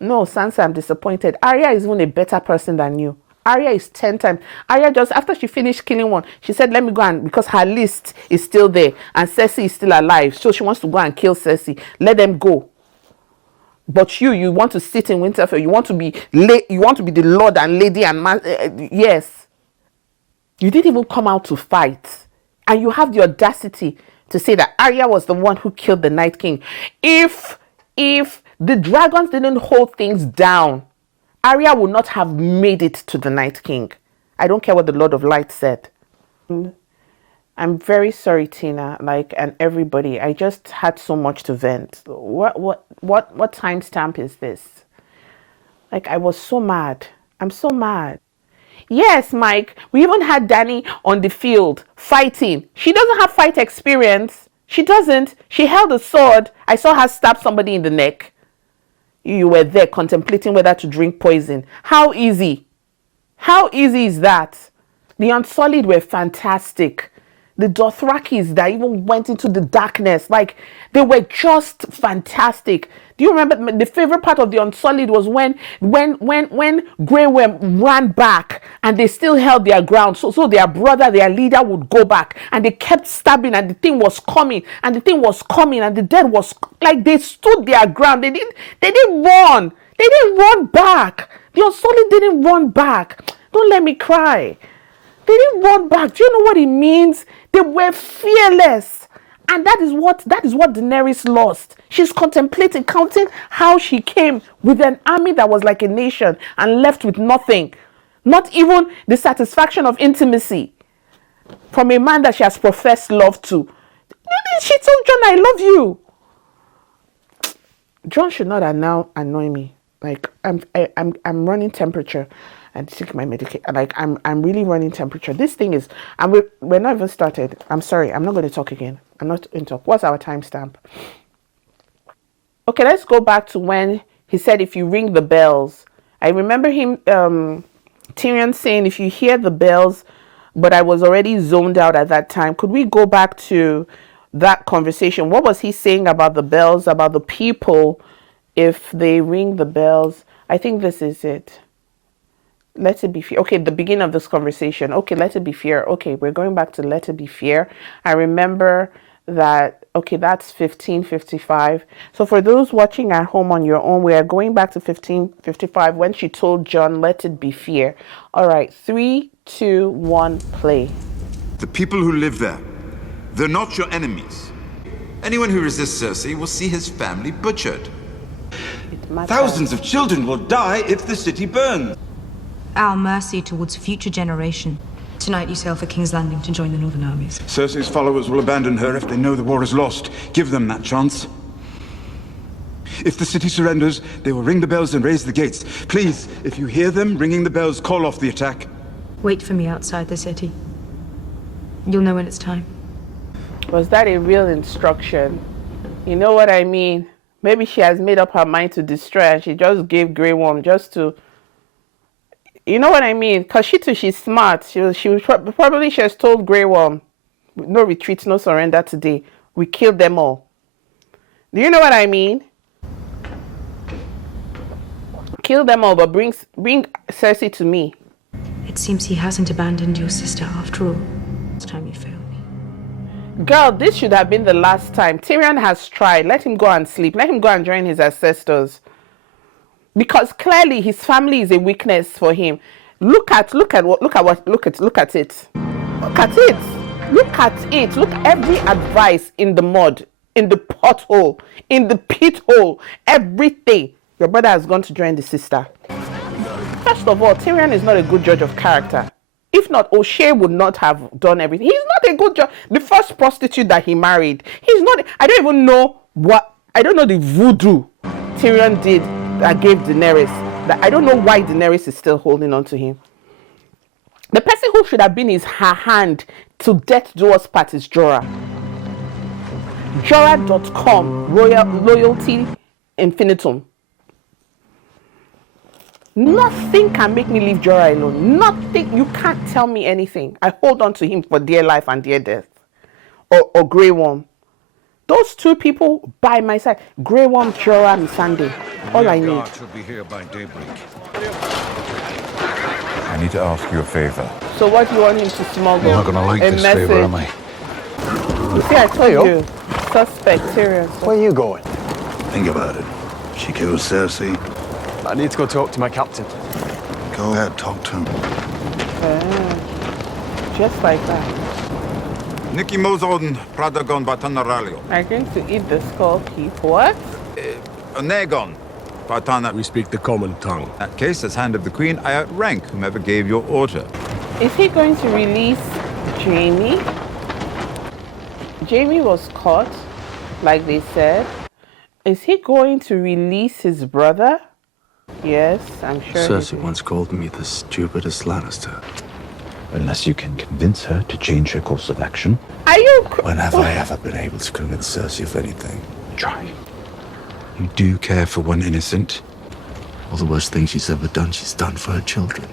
No, Sansa, I'm disappointed. Arya is even a better person than you. Arya is 10 times. Arya just, after she finished killing one, she said, let me go and, because her list is still there and Cersei is still alive. So she wants to go and kill Cersei. Let them go. But you want to sit in Winterfell. You want to be the Lord and Lady and man. Yes. You didn't even come out to fight. And you have the audacity to say that Arya was the one who killed the Night King. If the dragons didn't hold things down, Arya would not have made it to the Night King. I don't care what the Lord of Light said. I'm very sorry, Tina, and everybody. I just had so much to vent. What timestamp is this? I was so mad. I'm so mad. Yes, Mike, we even had Dany on the field fighting. She doesn't have fight experience. She doesn't. She held a sword. I saw her stab somebody in the neck. You were there contemplating whether to drink poison. How easy? How easy is that? The Unsullied were fantastic. The Dothrakis that even went into the darkness, they were just fantastic. Do you remember the favorite part of the Unsullied was when Grey Worm ran back and they still held their ground. So their brother, their leader would go back and they kept stabbing and the thing was coming and the thing was coming and the dead was they stood their ground. They didn't run. They didn't run back. The Unsullied didn't run back. Don't let me cry. They didn't run back. Do you know what it means? They were fearless. And that is what Daenerys lost. She's contemplating, counting how she came with an army that was like a nation and left with nothing. Not even the satisfaction of intimacy from a man that she has professed love to. She told Jon, I love you. Jon should not now annoy me. I'm running temperature. And take my medication. I'm really running temperature. This thing is, and we're not even started. I'm sorry. I'm not going to talk again. I'm not going to talk. What's our timestamp? Okay, let's go back to when he said, if you ring the bells. I remember him, Tyrion saying, if you hear the bells, but I was already zoned out at that time. Could we go back to that conversation? What was he saying about the bells, about the people, if they ring the bells? I think this is it. Let it be fair. Okay, the beginning of this conversation. Okay, let it be fair. Okay, we're going back to let it be fair. I remember that. Okay, that's 1555. So for those watching at home on your own, we are going back to 1555 when she told Jon, let it be fair. All right, 3, 2, 1, play. The people who live there, they're not your enemies. Anyone who resists Cersei will see his family butchered. Thousands of children will die if the city burns. Our mercy towards future generation. Tonight you sail for King's Landing to join the Northern armies. Cersei's followers will abandon her if they know the war is lost. Give them that chance. If the city surrenders, they will ring the bells and raise the gates. Please, if you hear them ringing the bells, call off the attack. Wait for me outside the city. You'll know when it's time. Was that a real instruction? You know what I mean? Maybe she has made up her mind to destroy and she just gave Grey Worm just to... You know what I mean? Because she's smart. She has told Grey Worm, no retreat, no surrender today. We killed them all. Do you know what I mean? Kill them all, but bring Cersei to me. It seems he hasn't abandoned your sister after all. Last time you failed me. Girl, this should have been the last time. Tyrion has tried. Let him go and sleep. Let him go and join his ancestors. Because clearly his family is a weakness for him. Look at it. Look at it. Look every advice in the mud, in the pothole, in the pit hole, everything. Your brother has gone to join the sister. First of all, Tyrion is not a good judge of character. If not, O'Shea would not have done everything. He's not a good judge. The first prostitute that he married, he's not. I don't even know what. I don't know the voodoo Tyrion did that gave Daenerys. That I don't know why Daenerys is still holding on to him. The person who should have been her hand to death do us part is Jorah. Jorah.com, loyalty infinitum. Nothing can make me leave Jorah alone. Nothing. You can't tell me anything. I hold on to him for dear life and dear death. Or Grey Worm. Those two people by my side. Grey Worm, Jorah, and Sunday. All I need. Should be here by daybreak. I need to ask you a favor. So what do you want him to smuggle? You're not gonna like a this message. favor, am I? You see, I told you. Suspect, Tyrion. Where are you going? Think about it. She kills Cersei. I need to go talk to my captain. Go ahead, talk to him. Just like that. Niki Mozon Pradagon Batanaralio. I'm going to eat the skull keep. What? Onegon Batana. We speak the common tongue. In that case, as Hand of the Queen, I outrank whomever gave your order. Is he going to release Jaime? Jaime was caught, like they said. Is he going to release his brother? Yes, I'm sure. Cersei once called me the stupidest Lannister. Unless you can convince her to change her course of action. Are you? When have I ever been able to convince Cersei of anything? Try. You do care for one innocent. All the worst thing she's ever done, she's done for her children.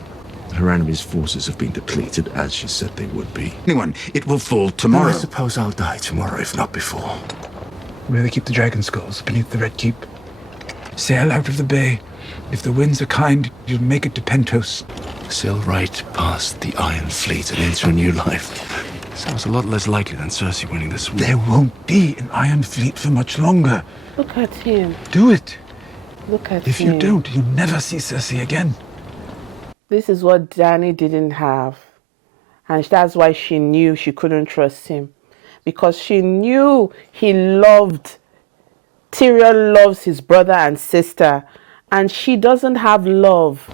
Her enemy's forces have been depleted, as she said they would be. Anyone, it will fall tomorrow. I suppose I'll die tomorrow, if not before. Where they keep the dragon skulls, beneath the Red Keep. Sail out of the bay. If the winds are kind, you'll make it to Pentos. Sail right past the Iron Fleet and into a new life. Sounds a lot less likely than Cersei winning this war. There won't be an Iron Fleet for much longer. Look at him. Do it. Look at him. If you don't, you'll never see Cersei again. This is what Dany didn't have. And that's why she knew she couldn't trust him. Because she knew he loved, Tyrion loves his brother and sister. And she doesn't have love.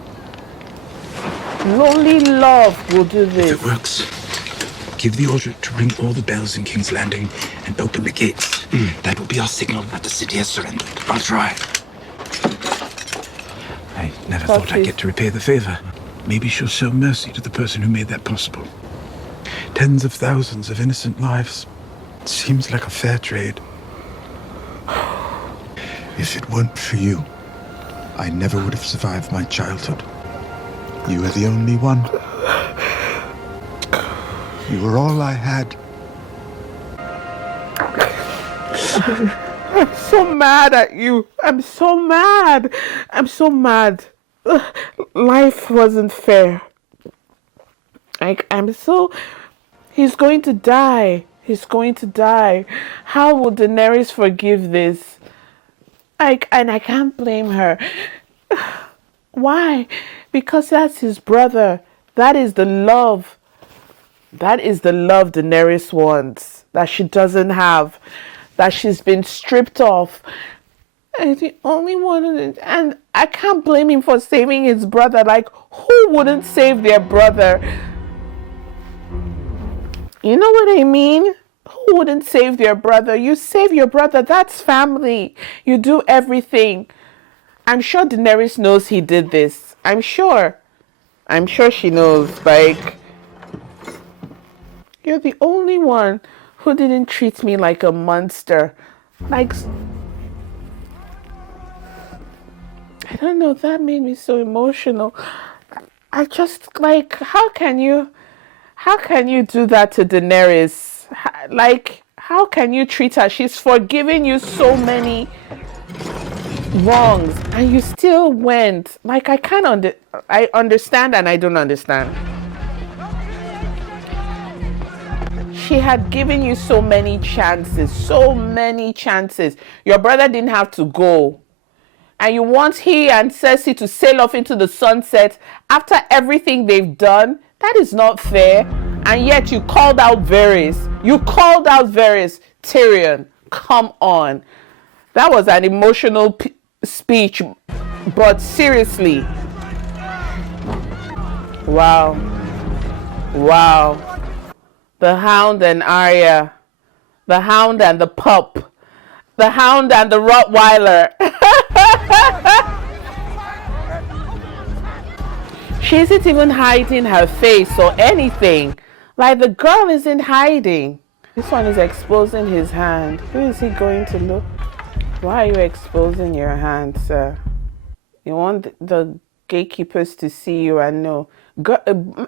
Lonely love will do this. If it works, give the order to ring all the bells in King's Landing and open the gates. That will be our signal that the city has surrendered. I'll try. I never thought I'd get to repay the favor. Maybe she'll show mercy to the person who made that possible. Tens of thousands of innocent lives. It seems like a fair trade. If it weren't for you, I never would have survived my childhood. You were the only one. You were all I had. I'm so mad at you. I'm so mad. I'm so mad. Life wasn't fair. He's going to die. He's going to die. How will Daenerys forgive this? And I can't blame her. Why? Because that's his brother. That is the love. That is the love Daenerys wants. That she doesn't have. That she's been stripped off. And the only one, and I can't blame him for saving his brother. Like, who wouldn't save their brother? You know what I mean? Who wouldn't save their brother? You save your brother. That's family. You do everything. I'm sure Daenerys knows he did this. I'm sure she knows. Like, you're the only one who didn't treat me like a monster. Like, I don't know, that made me so emotional. I just, like, how can you do that to Daenerys? Like, how can you treat her? She's forgiven you so many wrongs and you still went. Like, I understand and I don't understand. She had given you so many chances. Your brother didn't have to go. And you want he and Cersei to sail off into the sunset after everything they've done? That is not fair. And yet you called out Varys. Tyrion, come on. That was an emotional speech. But seriously, Wow. Wow. The Hound and Arya. The Hound and the pup. The Hound and the Rottweiler. She isn't even hiding her face or anything. Like, the girl isn't hiding. This one is exposing his hand. Who is he going to look? Why are you exposing your hand, sir? You want the gatekeepers to see you and know.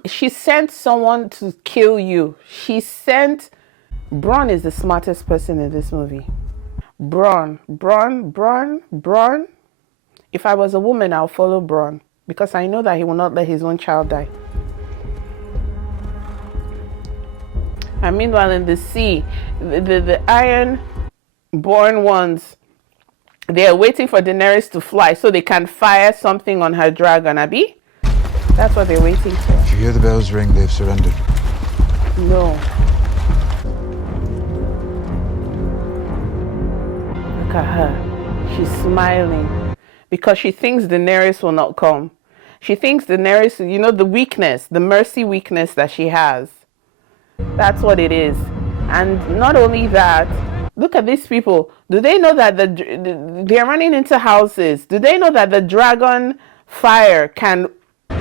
She sent someone to kill you. She sent... Braun is the smartest person in this movie. Braun. If I was a woman, I'll follow Braun. Because I know that he will not let his own child die. And meanwhile in the sea, the Iron-born ones, they are waiting for Daenerys to fly so they can fire something on her dragon, Abby? That's what they're waiting for. If you hear the bells ring, they've surrendered. No. Look at her. She's smiling because she thinks Daenerys will not come. She thinks Daenerys, you know, the weakness, the mercy weakness that she has. That's what it is. And not only that, look at these people. Do they know that they're running into houses? Do they know that the dragon fire can,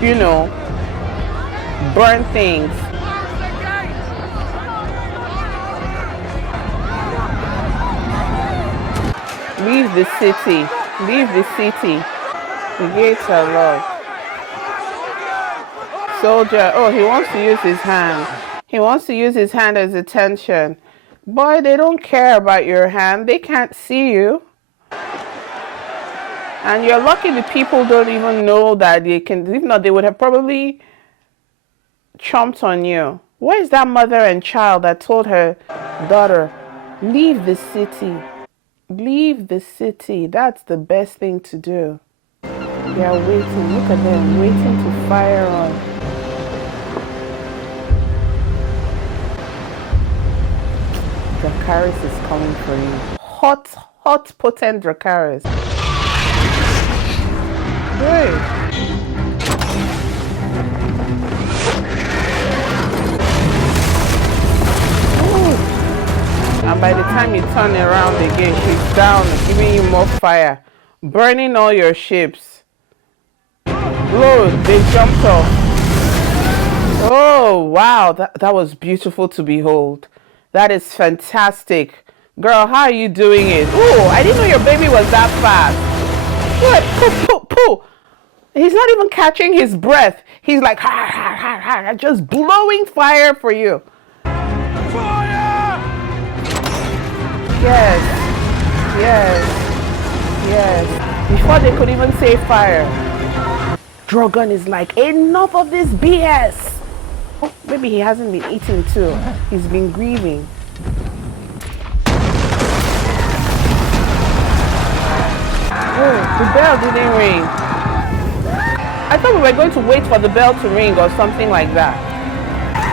you know, burn things? Leave the city. Leave the city. The gates are locked. Soldier. Oh, he wants to use his hand. He wants to use his hand as attention. Boy, they don't care about your hand. They can't see you. And you're lucky the people don't even know that they can. If not, they would have probably chomped on you. Where is that mother and child that told her daughter, leave the city? Leave the city. That's the best thing to do. They are waiting. Look at them, waiting to fire on. Dracarys is coming for you. Hot, potent Dracarys. Good. And by the time you turn around again, she's down, giving you more fire, burning all your ships. Blow, they jumped off. Oh, wow, that was beautiful to behold. That is fantastic. Girl, how are you doing it? Oh, I didn't know your baby was that fast. What? Poo, poo, poo. He's not even catching his breath. He's like, ha, ha, ha, ha, just blowing fire for you. Fire! Yes. Before they could even say fire, Drogon is like, enough of this BS. Oh, maybe he hasn't been eating too. He's been grieving. Oh, the bell didn't ring. I thought we were going to wait for the bell to ring or something like that.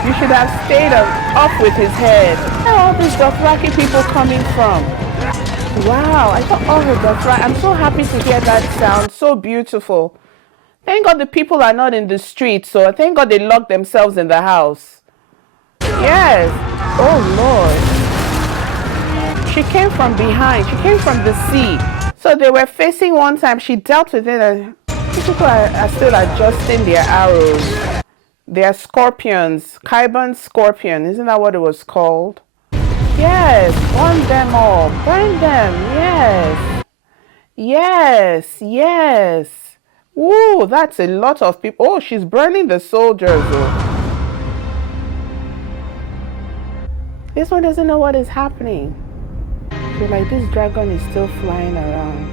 You should have stayed up with his head. Where are all these Dothraki people coming from? Wow, I thought all the Dothraki. I'm so happy to hear that sound. So beautiful. Thank God the people are not in the street, so thank God they locked themselves in the house. Yes. Oh, Lord. She came from behind. She came from the sea. So they were facing one time. She dealt with it. And people are still adjusting their arrows. They are scorpions. Kyburn scorpion. Isn't that what it was called? Yes. Burn them all. Burn them. Yes. Woo, that's a lot of people. Oh, she's burning the soldiers. Oh. This one doesn't know what is happening. She's like, this dragon is still flying around.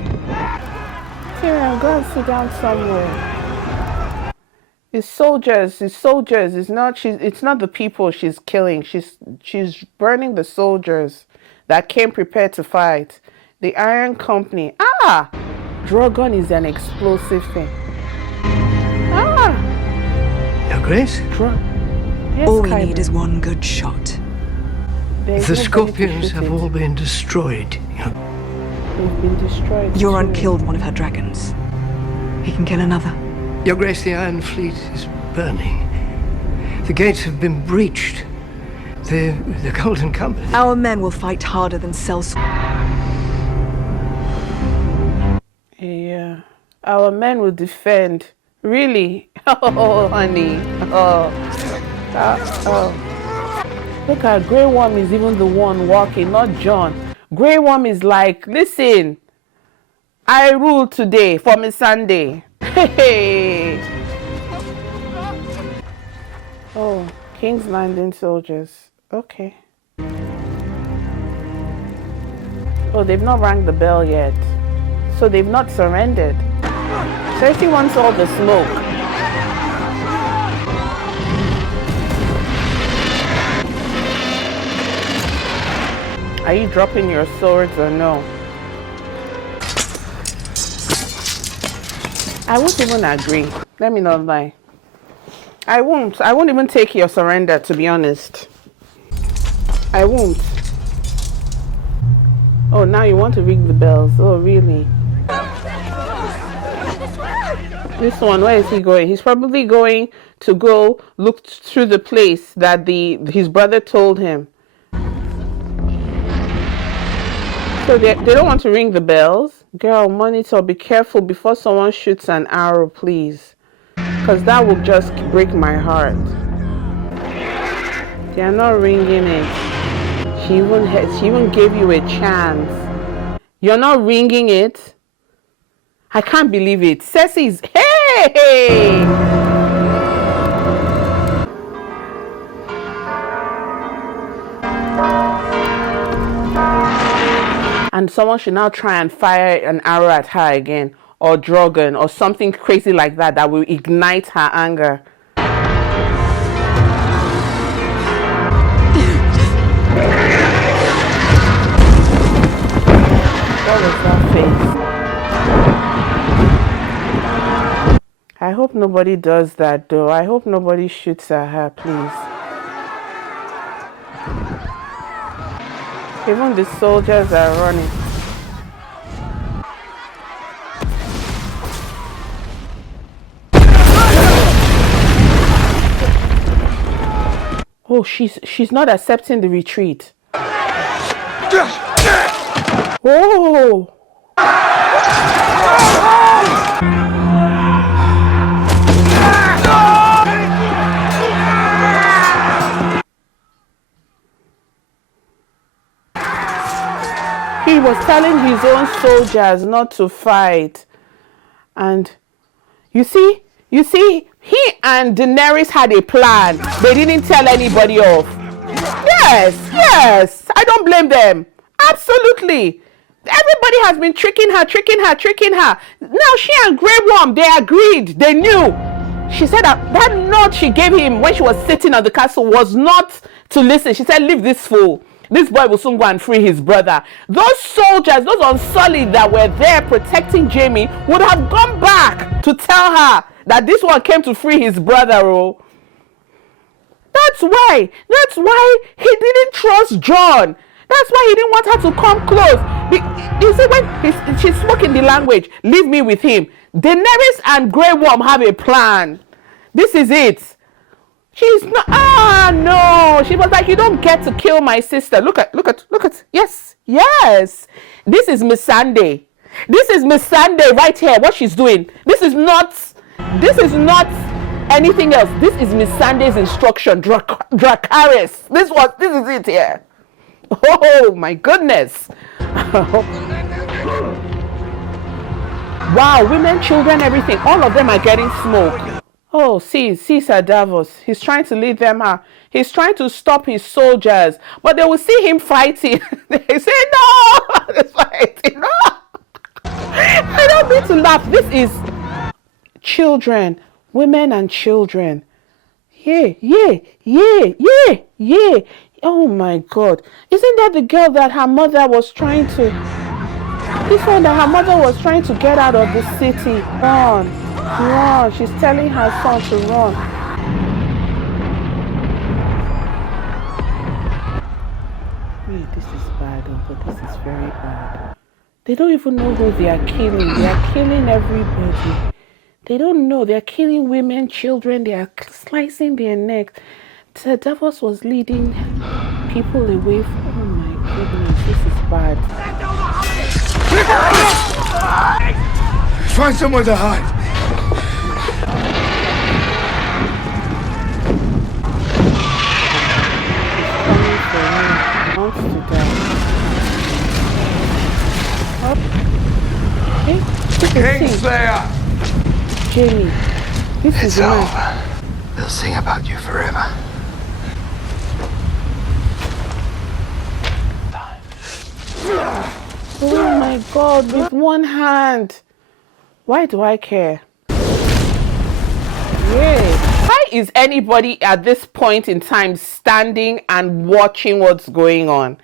Tyrion, go and sit down somewhere. It's soldiers. It's not the people she's killing. She's burning the soldiers that came prepared to fight. The Iron Company. Ah! Drogon is an explosive thing. Your Grace? Yes, all we need is one good shot. The scorpions have all been destroyed. They've been destroyed. Euron killed one of her dragons. He can kill another. Your Grace, the Iron Fleet is burning. The gates have been breached. The Golden Company. Our men will fight harder than cells. Yeah. Our men will defend. Really? Oh, honey. Oh. Oh. Look at Grey Worm is even the one walking, not John. Grey Worm is like, listen, I rule today for me Sunday. Hey. Oh, King's Landing soldiers. Okay. Oh, they've not rang the bell yet. So they've not surrendered. Cersei wants all the smoke. Are you dropping your swords or no? I won't even agree. Let me not lie. I won't even take your surrender, to be honest. I won't. Oh, now you want to ring the bells. Oh, really? This one, where is he going? He's probably going to go look through the place that his brother told him. So they don't want to ring the bells? Girl, monitor, be careful before someone shoots an arrow, please. Because that will just break my heart. They are not ringing it. She even gave you a chance. You're not ringing it? I can't believe it. Cersei's, hey! And someone should now try and fire an arrow at her again, or Drogon, or something crazy like that that will ignite her anger. What was that face? I hope nobody does that though. I hope nobody shoots at her, please. Even the soldiers are running. Oh, she's not accepting the retreat. Oh! He was telling his own soldiers not to fight. And you see, he and Daenerys had a plan. They didn't tell anybody off. Yes, I don't blame them. Absolutely. Everybody has been tricking her. Now she and Grey Worm, they agreed. They knew. She said that note she gave him when she was sitting on the castle was not to listen. She said, leave this fool. This boy will soon go and free his brother. Those soldiers, those Unsullied that were there protecting Jaime would have gone back to tell her that this one came to free his brother. Oh. That's why he didn't trust Jon. That's why he didn't want her to come close. You see, when she's spoken the language, leave me with him. Daenerys and Grey Worm have a plan. This is it. She's not, no. She was like, you don't get to kill my sister. Look at, yes. This is Miss Sunday. This is Miss Sunday right here, what she's doing. This is not anything else. This is Miss Sunday's instruction, Dracarys. This is it here. Oh my goodness. Wow, women, children, everything. All of them are getting smoke. Oh, see Sir Davos. He's trying to lead them out. He's trying to stop his soldiers. But they will see him fighting. They say, no! He's fighting. No! I don't need to laugh. This is children. Women and children. Yeah. Oh my God. Isn't that the girl that her mother was trying to... This one that her mother was trying to get out of the city. Run. She's telling her son to run. Wait, this is bad, but this is very bad. They don't even know who they are killing. They are killing everybody. They don't know. They're killing women, children. They are slicing their necks. The Davos was leading people away from... Oh my goodness, this is bad. Find somewhere to hide. He's coming for me. He wants to die. Hey, Kingslayer! Jamie, this is over. man. They'll sing about you forever. Oh my God, with one hand. Why do I care? Yeah. Why is anybody at this point in time standing and watching what's going on?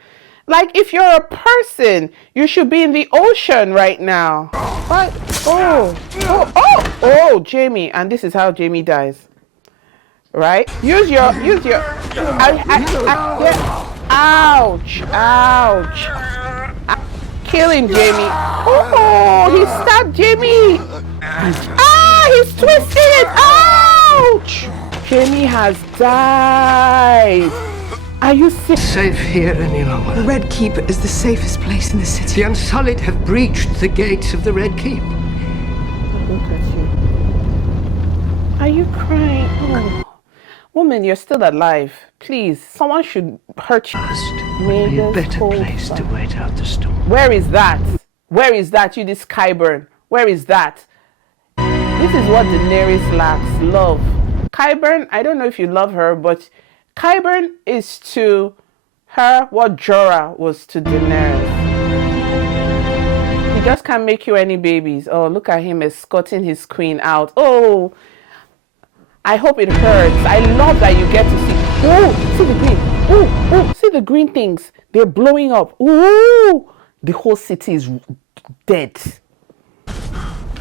Like, if you're a person, you should be in the ocean right now. What? Oh, Jamie. And this is how Jamie dies. Right? Use your, ouch. Kill him, Jamie. Oh, he stabbed Jamie. He's twisted. Ouch. Jamie has died. Are you safe here any longer? The Red Keep is the safest place in the city. The Unsullied have breached the gates of the Red Keep. Look at you. Are you crying? Oh. Woman, you're still alive. Please, someone should hurt you. Be a better place to wait out the storm. Where is that? Where is that, you this Qyburn? Where is that? This is what Daenerys lacks, love. Qyburn, I don't know if you love her, but Qyburn is to her what Jorah was to Daenerys. He just can't make you any babies. Oh, look at him escorting his queen out. Oh, I hope it hurts. I love that you get to see. Oh, see the green. Oh, see the green things. They're blowing up. Ooh, the whole city is dead.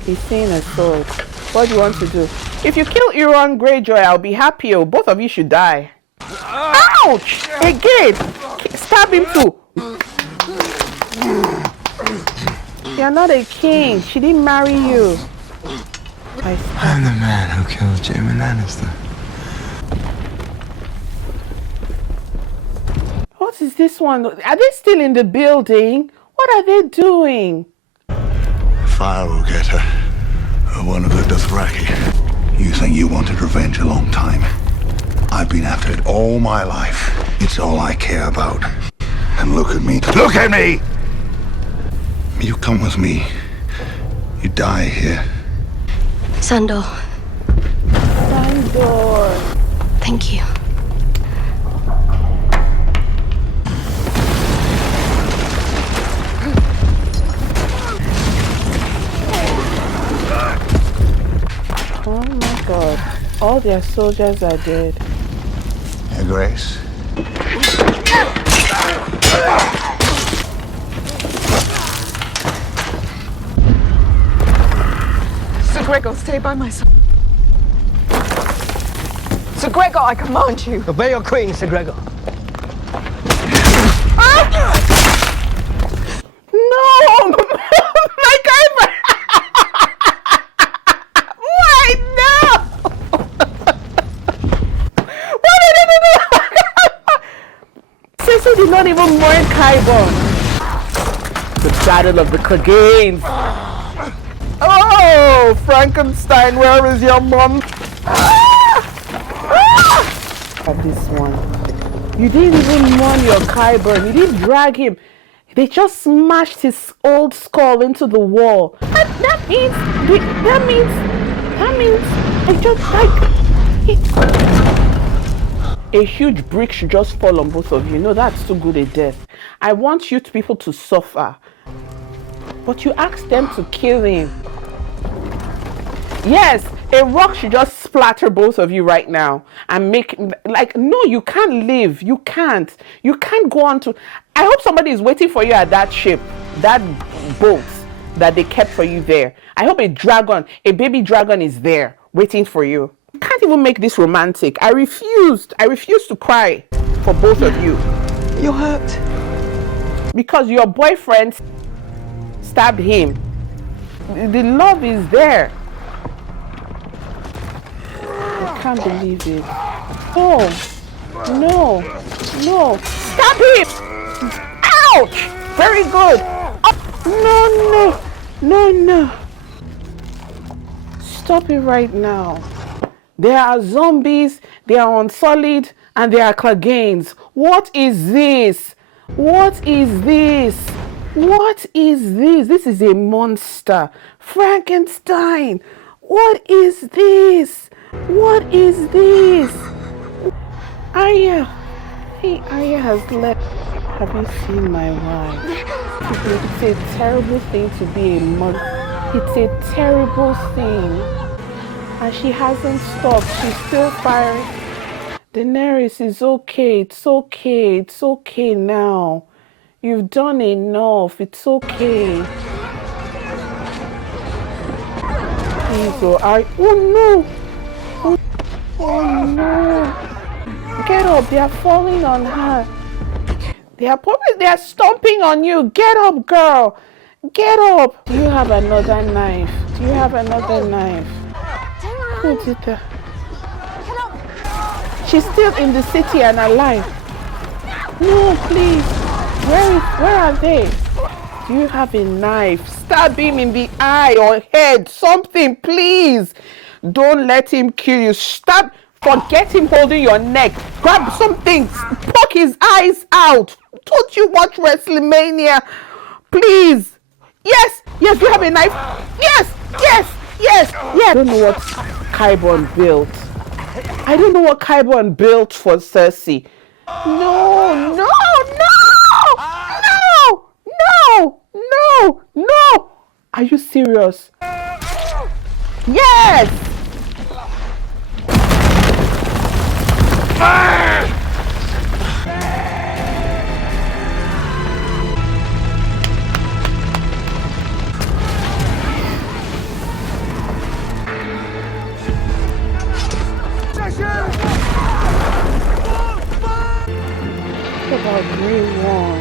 He's saying a sword. What do you want to do? If you kill Euron Greyjoy, I'll be happy. Oh, both of you should die. Ouch! Again! Stab him too. You're not a king. She didn't marry you. I'm the man who killed Jaime Lannister. What is this one? Are they still in the building? What are they doing? Fire will get her. One of the Dothraki. You think you wanted revenge a long time. I've been after it all my life. It's all I care about. And look at me. Look at me! You come with me. You die here. Sandor. Sandor. Thank you. Oh my God. All their soldiers are dead. Your Grace. Sir Gregor, stay by my side. Sir Gregor, I command you. Obey your queen, Sir Gregor. No! My Qyburn! Why no? What did they do? Cersei did not even mourn Qyburn. The battle of the Cleganes. Oh, Frankenstein, where is your mom? At this one. You didn't even mourn your Qyburn. You didn't drag him. They just smashed his old skull into the wall. That means it just like a huge brick should just fall on both of you. No, that's too good a death. I want you people to suffer. But you asked them to kill him. Yes, a rock should just splatter both of you right now and make, like, no, you can't live. You can't go on to, I hope somebody is waiting for you at that ship, that boat that they kept for you there. I hope a baby dragon is there waiting for you. You can't even make this romantic. I refused to cry for both of you. You're hurt. Because your boyfriend stabbed him. The love is there. can't believe it. Oh, no, no. Stop him! Ouch! Very good. Oh, no, no, no, no. Stop it right now. There are zombies, they are on solid, and they are Cleganes. What is this? What is this? What is this? This is a monster. Frankenstein. What is this? What is this? Arya. Hey, Arya has left. Have you seen my wife? It's a terrible thing to be a mother. It's a terrible thing. And she hasn't stopped. She's still firing. Daenerys, is okay. It's okay. It's okay now. You've done enough. It's okay. Please, oh no. Oh no. Get up. They are falling on her. They are stomping on you. Get up, girl. Get up. Do you have another knife? Do you have another knife? Who did that? She's still in the city and alive. No, please. Where are they? Do you have a knife? Stab him in the eye or head. Something, please. Don't let him kill you. Stab. Forget him holding your neck. Grab something. Poke his eyes out. Don't you watch WrestleMania? Please. Yes. Yes, you have a knife. Yes. Yes. Yes. Yes. I don't know what Qyburn built. I don't know what Qyburn built for Cersei. No, no, no, no, no, no. Are you serious? Yes. What about Grey One?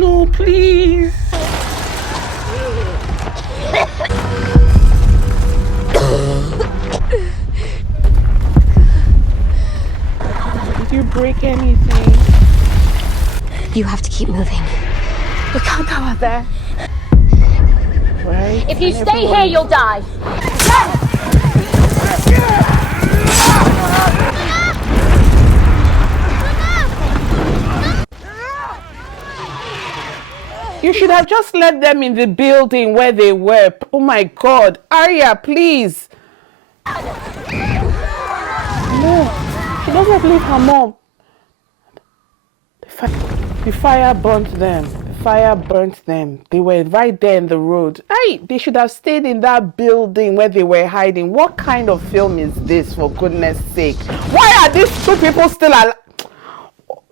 No, please. Did you break anything? You have to keep moving. We can't go out there. Right? If you stay here, you'll die. You should have just let them in the building where they were. Oh my God. Arya, please. No, she doesn't believe her mom. The fire burnt them. The fire burnt them. They were right there in the road. Hey, they should have stayed in that building where they were hiding. What kind of film is this, for goodness sake? Why are these two people still alive?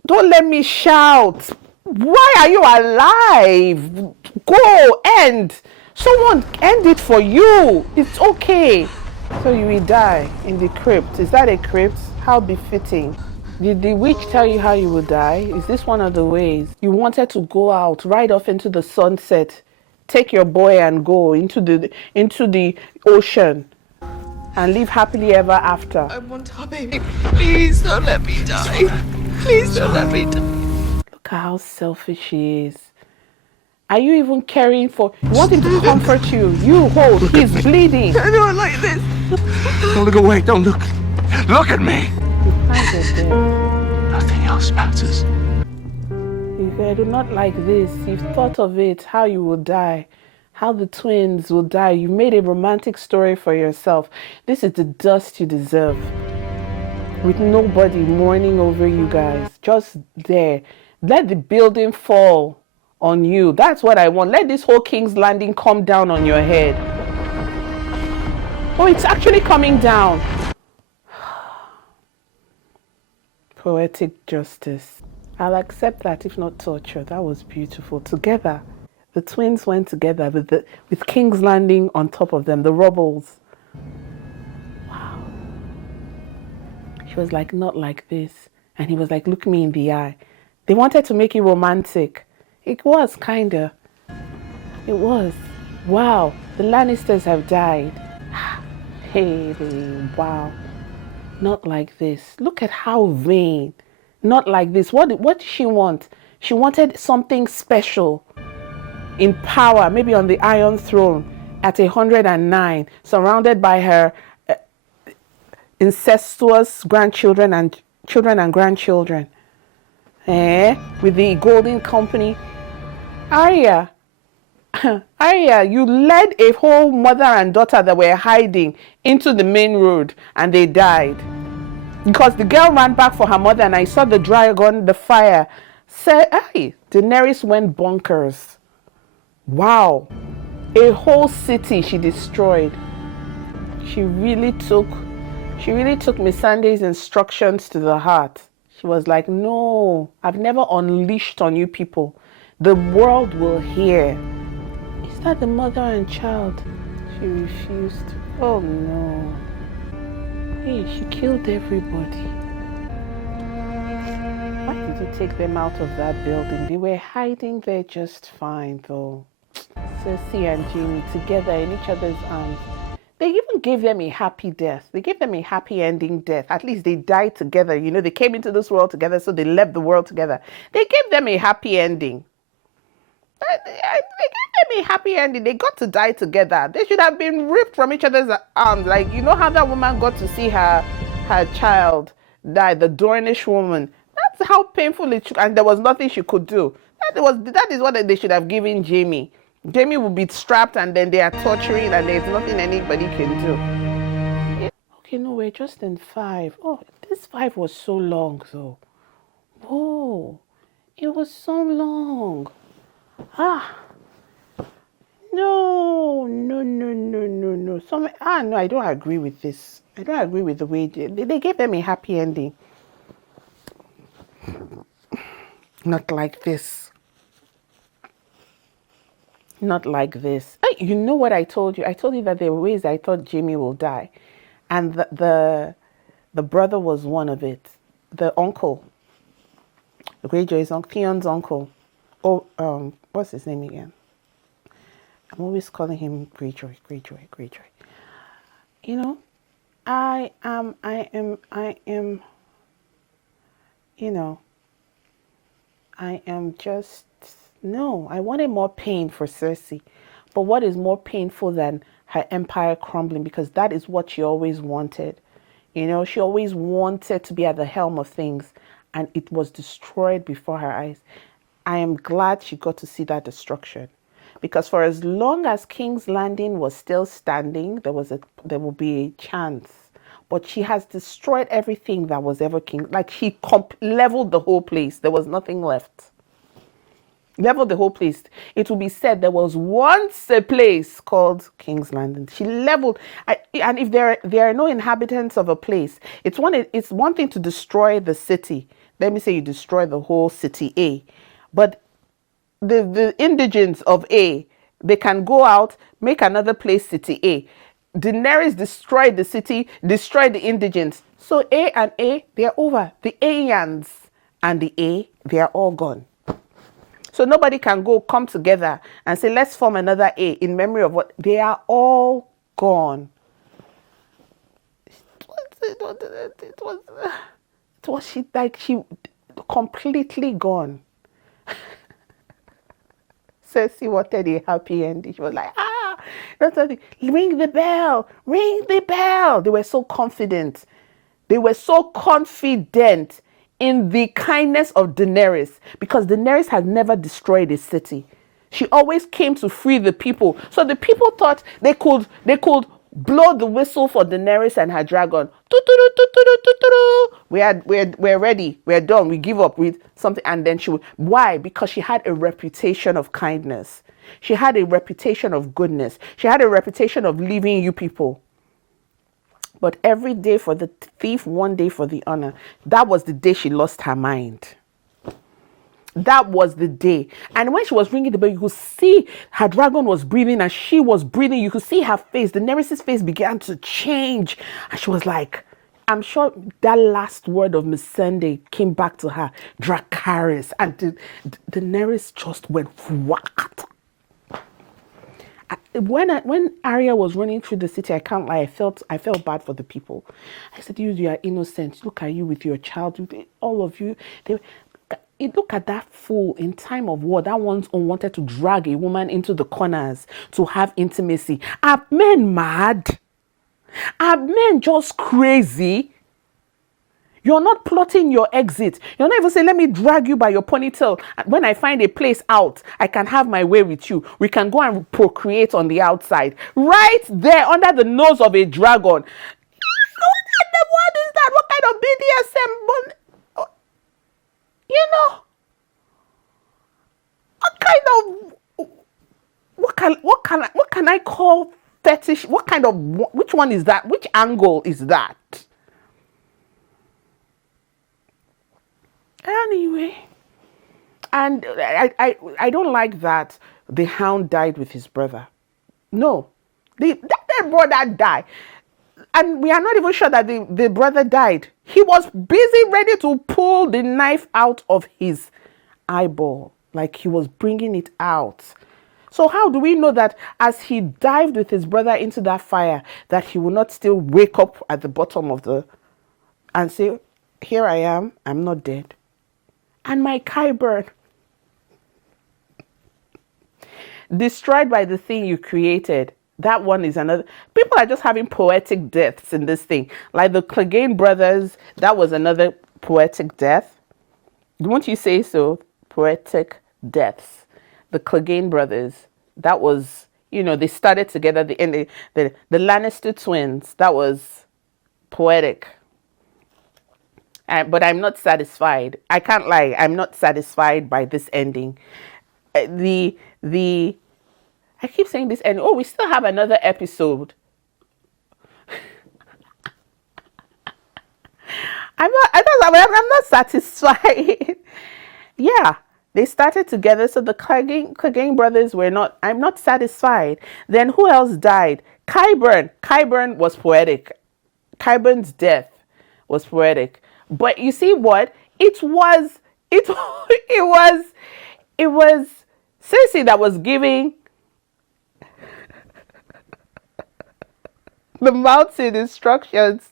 Don't let me shout. Why are you alive? Go, end. Someone end it for you. It's okay. So you will die in the crypt. Is that a crypt? How befitting. Did the witch tell you how you will die? Is this one of the ways? You wanted to go out, right off into the sunset, take your boy and go into the ocean and live happily ever after. I want our baby. Please don't let me die. Please don't let me die. Look at how selfish she is. Are you even caring for... You want him to comfort you. You hold. He's bleeding. I don't like this. Don't look away. Don't look. Look at me. Nothing else matters. If I do not like this, you've thought of it, how you will die. How the twins will die. You've made a romantic story for yourself. This is the dust you deserve. With nobody mourning over you guys. Just there. Let the building fall on you. That's what I want. Let this whole King's Landing come down on your head. Oh, it's actually coming down. Poetic justice. I'll accept that, if not torture. That was beautiful. Together. The twins went together with King's Landing on top of them. The rubbles. Wow. She was like, not like this. And he was like, look me in the eye. They wanted to make it romantic. It was, kinda. It was. Wow. The Lannisters have died. Hey, wow. Not like this. Look at how vain. Not like this. What did she want? She wanted something special. In power, maybe on the Iron Throne at 109, surrounded by her incestuous grandchildren and children and grandchildren. With the Golden Company. Arya, Arya, you led a whole mother and daughter that were hiding into the main road and they died. Because the girl ran back for her mother and I saw the dragon, the fire. Said, hey, Daenerys went bonkers. Wow. A whole city she destroyed. She really took Missandei's instructions to the heart. She was like, no, I've never unleashed on you people. The world will hear. Is that the mother and child? She refused. Oh no. Hey, she killed everybody. Why did you take them out of that building? They were hiding there just fine though. Cersei and Jaime together in each other's arms. They even gave them a happy death. They gave them a happy ending death. At least they died together. You know, they came into this world together, so they left the world together. They gave them a happy ending. They gave them a happy ending. They got to die together. They should have been ripped from each other's arms. Like, you know how that woman got to see her child die, the Dornish woman. That's how painful it should, and there was nothing she could do. That is what they should have given Jaime. Jaime will be strapped and then they are torturing and there's nothing anybody can do. Okay, no, we're just in 5. Oh, this 5 was so long though. Oh, it was so long. No. No, I don't agree with this. I don't agree with the way they gave them a happy ending. Not like this. Not like this. You know what I told you? I told you that there were ways I thought Jaime will die. And the brother was one of it. The uncle. The Greyjoy's uncle, Theon's uncle. Oh, what's his name again? I'm always calling him Greyjoy. You know, I am, you know, I am just, no, I wanted more pain for Cersei. But what is more painful than her empire crumbling? Because that is what she always wanted. You know, she always wanted to be at the helm of things, and it was destroyed before her eyes. I am glad she got to see that destruction. Because for as long as King's Landing was still standing, there will be a chance. But she has destroyed everything that was ever King. Like she leveled the whole place. There was nothing left. Leveled the whole place. It will be said there was once a place called King's Landing. She leveled, and if there are no inhabitants of a place, it's one thing to destroy the city. Let me say you destroy the whole city A, but the indigents of A, they can go out, make another place city A. Daenerys destroyed the city, destroyed the indigents. So A and A, they're over. The Aeons and the A, they are all gone. So nobody can come together and say, let's form another A in memory of what, they are all gone. She completely gone. Cersei wanted a happy ending. She was like, ring the bell, ring the bell. They were so confident. They were so confident in the kindness of Daenerys, because Daenerys had never destroyed a city. She always came to free the people. So the people thought they could blow the whistle for Daenerys and her dragon. We're ready. We're done. We give up with something. And then she would. Why? Because she had a reputation of kindness. She had a reputation of goodness. She had a reputation of leaving you people. But every day for the thief, one day for the honor. That was the day she lost her mind. That was the day. And when she was ringing the bell, you could see her dragon was breathing and she was breathing. You could see her face. Daenerys' face began to change. And she was like, I'm sure that last word of Missandei came back to her. Dracarys. And Daenerys just went whack. When Arya was running through the city, I can't lie, I felt bad for the people. I said, you are innocent. Look at you with your child, all of you. Look at that fool in time of war. That one wanted to drag a woman into the corners to have intimacy. Are men mad? Are men just crazy? You're not plotting your exit. You're not even saying, let me drag you by your ponytail. When I find a place out, I can have my way with you. We can go and procreate on the outside. Right there under the nose of a dragon. What is that? What kind of BDSM? You know? What can I call fetish? Which one is that? Which angle is that? Anyway, and I don't like that the Hound died with his brother. No, that brother died, and we are not even sure that the brother died. He was busy ready to pull the knife out of his eyeball, like he was bringing it out. So how do we know that as he dived with his brother into that fire, that he will not still wake up at the bottom of and say, here I am, I'm not dead. And my Kyburn, destroyed by the thing you created. That one is another. People are just having poetic deaths in this thing. Like the Clegane brothers, that was another poetic death. Won't you say so? Poetic deaths. The Clegane brothers, that was, they started together. The Lannister twins, that was poetic. But I'm not satisfied. I can't lie. I'm not satisfied by this ending. I keep saying this ending. Oh, we still have another episode. I'm not satisfied. Yeah, they started together. So the Clegane brothers were not. I'm not satisfied. Then who else died? Qyburn. Qyburn was poetic. Qyburn's death was poetic. But you see what? It was Cersei that was giving the mountain instructions.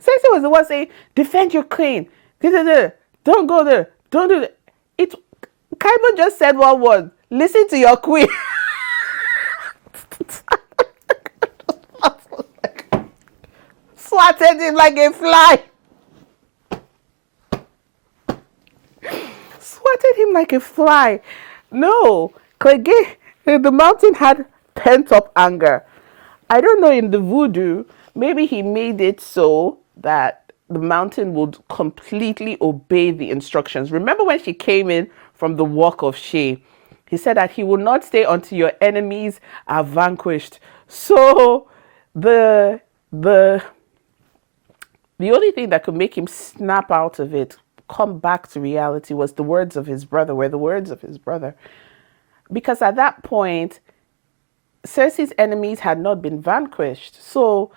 Cersei was the one saying, defend your queen. Don't go there. Don't do that. Qyburn just said one word. Listen to your queen. Swatted him like a fly. Swatted him like a fly. No, Clegane, the mountain had pent up anger. I don't know, in the voodoo, maybe he made it so that the mountain would completely obey the instructions. Remember when she came in from the walk of shame? He said that he will not stay until your enemies are vanquished. So the only thing that could make him snap out of it, come back to reality, was the words of his brother, Because at that point, Cersei's enemies had not been vanquished. So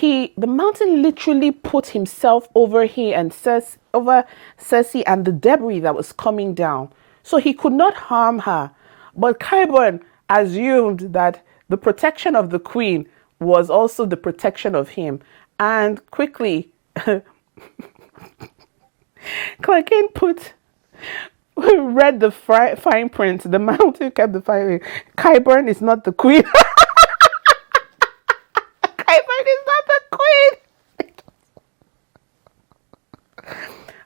the mountain literally put himself over Cersei and the debris that was coming down. So he could not harm her. But Qyburn assumed that the protection of the queen was also the protection of him. And quickly, Clegane read the fine print. The mountain kept the fine print. Qyburn is not the queen. Qyburn is not the queen.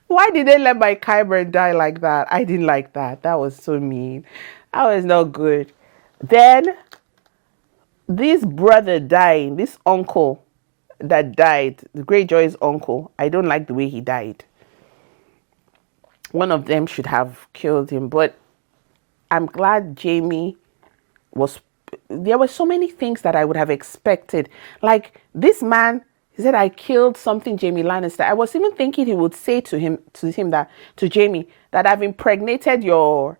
Why did they let my Qyburn die like that? I didn't like that. That was so mean. That was not good. Then, this brother dying, this uncle that died, the Greyjoy's uncle, I don't like the way he died. One of them should have killed him, but I'm glad Jaime there were so many things that I would have expected. Like, this man, he said, I killed something, Jaime Lannister. I was even thinking he would say to Jaime, that I've impregnated your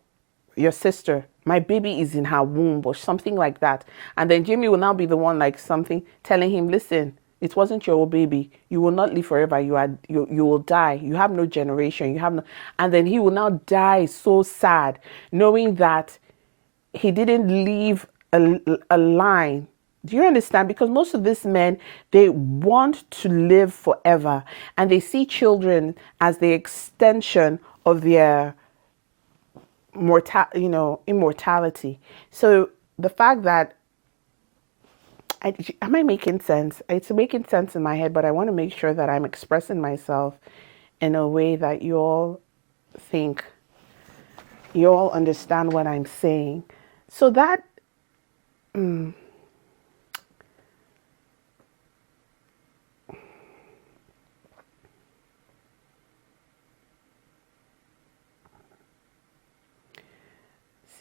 sister. My baby is in her womb, or something like that. And then Jaime will now be the one, like, something, telling him, listen, It wasn't your baby. You will not live forever. You will die. You have no generation. You have no, and then he will now die so sad, knowing that he didn't leave a line. Do you understand? Because most of these men, they want to live forever, and they see children as the extension of their immortality. So the fact that am I making sense? It's making sense in my head, but I want to make sure that I'm expressing myself in a way that you all think, you all understand what I'm saying. So that,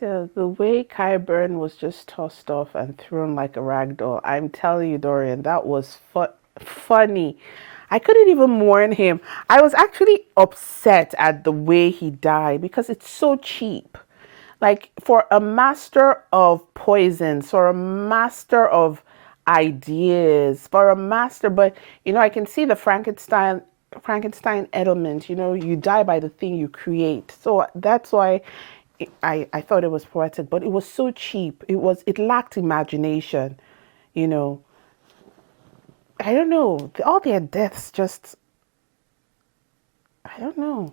so the way Kyburn was just tossed off and thrown like a rag doll, I'm telling you, Dorian, that was funny. I couldn't even mourn him. I was actually upset at the way he died because it's so cheap. Like, for a master of poisons, for a master of ideas, for a master, but I can see the Frankenstein element. You die by the thing you create. So that's why I thought it was poetic, but it was so cheap. It lacked imagination. I don't know. All their deaths just, I don't know.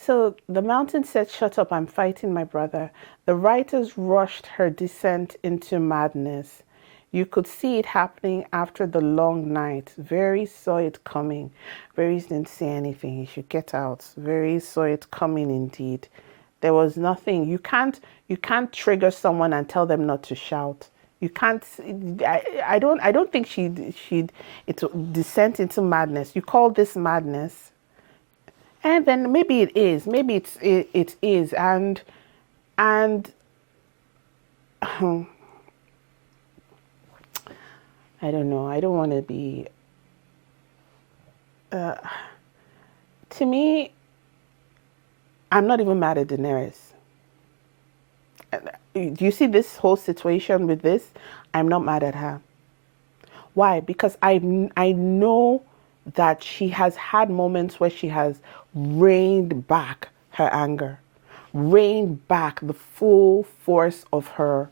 So the mountain said, "Shut up, I'm fighting my brother." The writers rushed her descent into madness. You could see it happening after the long night. Varys saw it coming. Varys didn't say anything. He should get out. Varys saw it coming indeed. There was nothing. You can't trigger someone and tell them not to shout. You can't. I don't think it's descent into madness. You call this madness, and then maybe it is. Maybe it is, and I don't know. I don't want to be. To me, I'm not even mad at Daenerys. Do you see this whole situation with this? I'm not mad at her. Why? Because I know that she has had moments where she has reined back her anger, reined back the full force of her.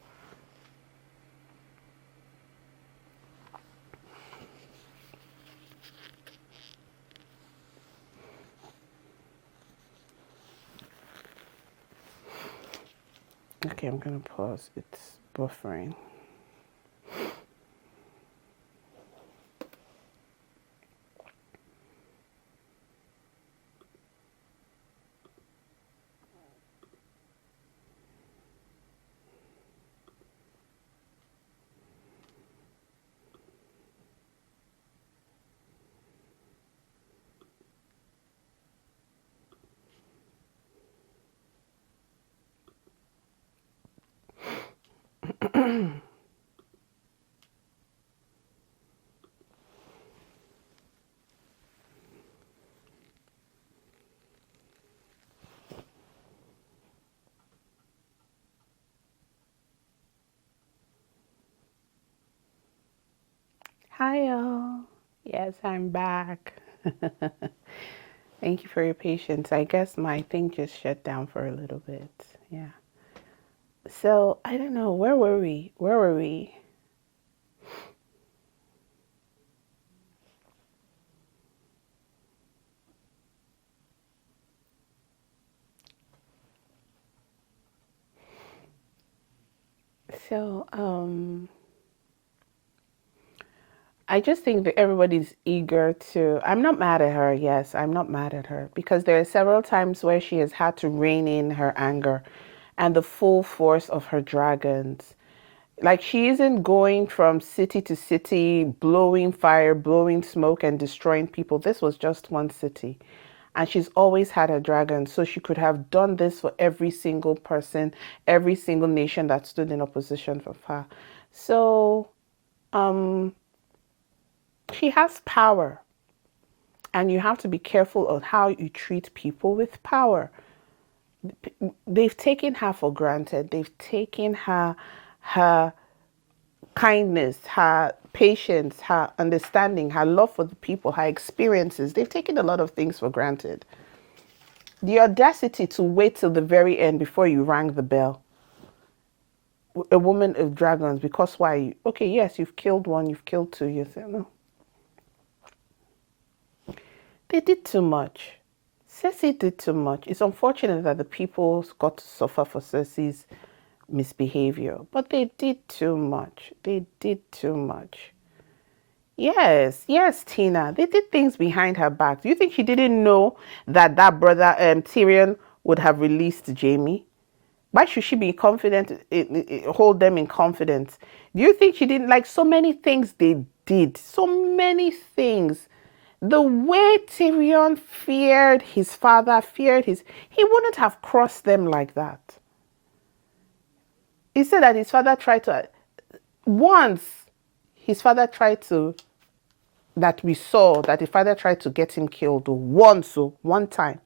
Okay, I'm going to pause. It's buffering. Hi, y'all. Yes, I'm back. Thank you for your patience. I guess my thing just shut down for a little bit. Yeah. So, I don't know. Where were we? So, I just think that everybody's eager to. I'm not mad at her. Yes, I'm not mad at her because there are several times where she has had to rein in her anger and the full force of her dragons. Like, she isn't going from city to city, blowing fire, blowing smoke, and destroying people. This was just one city. And she's always had her dragons. So she could have done this for every single person, every single nation that stood in opposition for her. So, she has power. And you have to be careful of how you treat people with power. They've taken her for granted. They've taken her kindness, her patience, her understanding, her love for the people, her experiences, they've taken a lot of things for granted. The audacity to wait till the very end before you rang the bell. A woman of dragons, because why? Okay, yes, you've killed one, you've killed two. You say, no. They did too much. Cersei did too much. It's unfortunate that the people got to suffer for Cersei's misbehavior, but they did too much. They did too much. Yes, yes, Tina. They did things behind her back. Do you think she didn't know that that brother Tyrion would have released Jaime? Why should she be confident, hold them in confidence? Do you think she didn't, like, so many things they did, so many things. The way Tyrion feared his father, he wouldn't have crossed them like that. He said that his father tried to, once his father tried to, that we saw that his father tried to get him killed, one time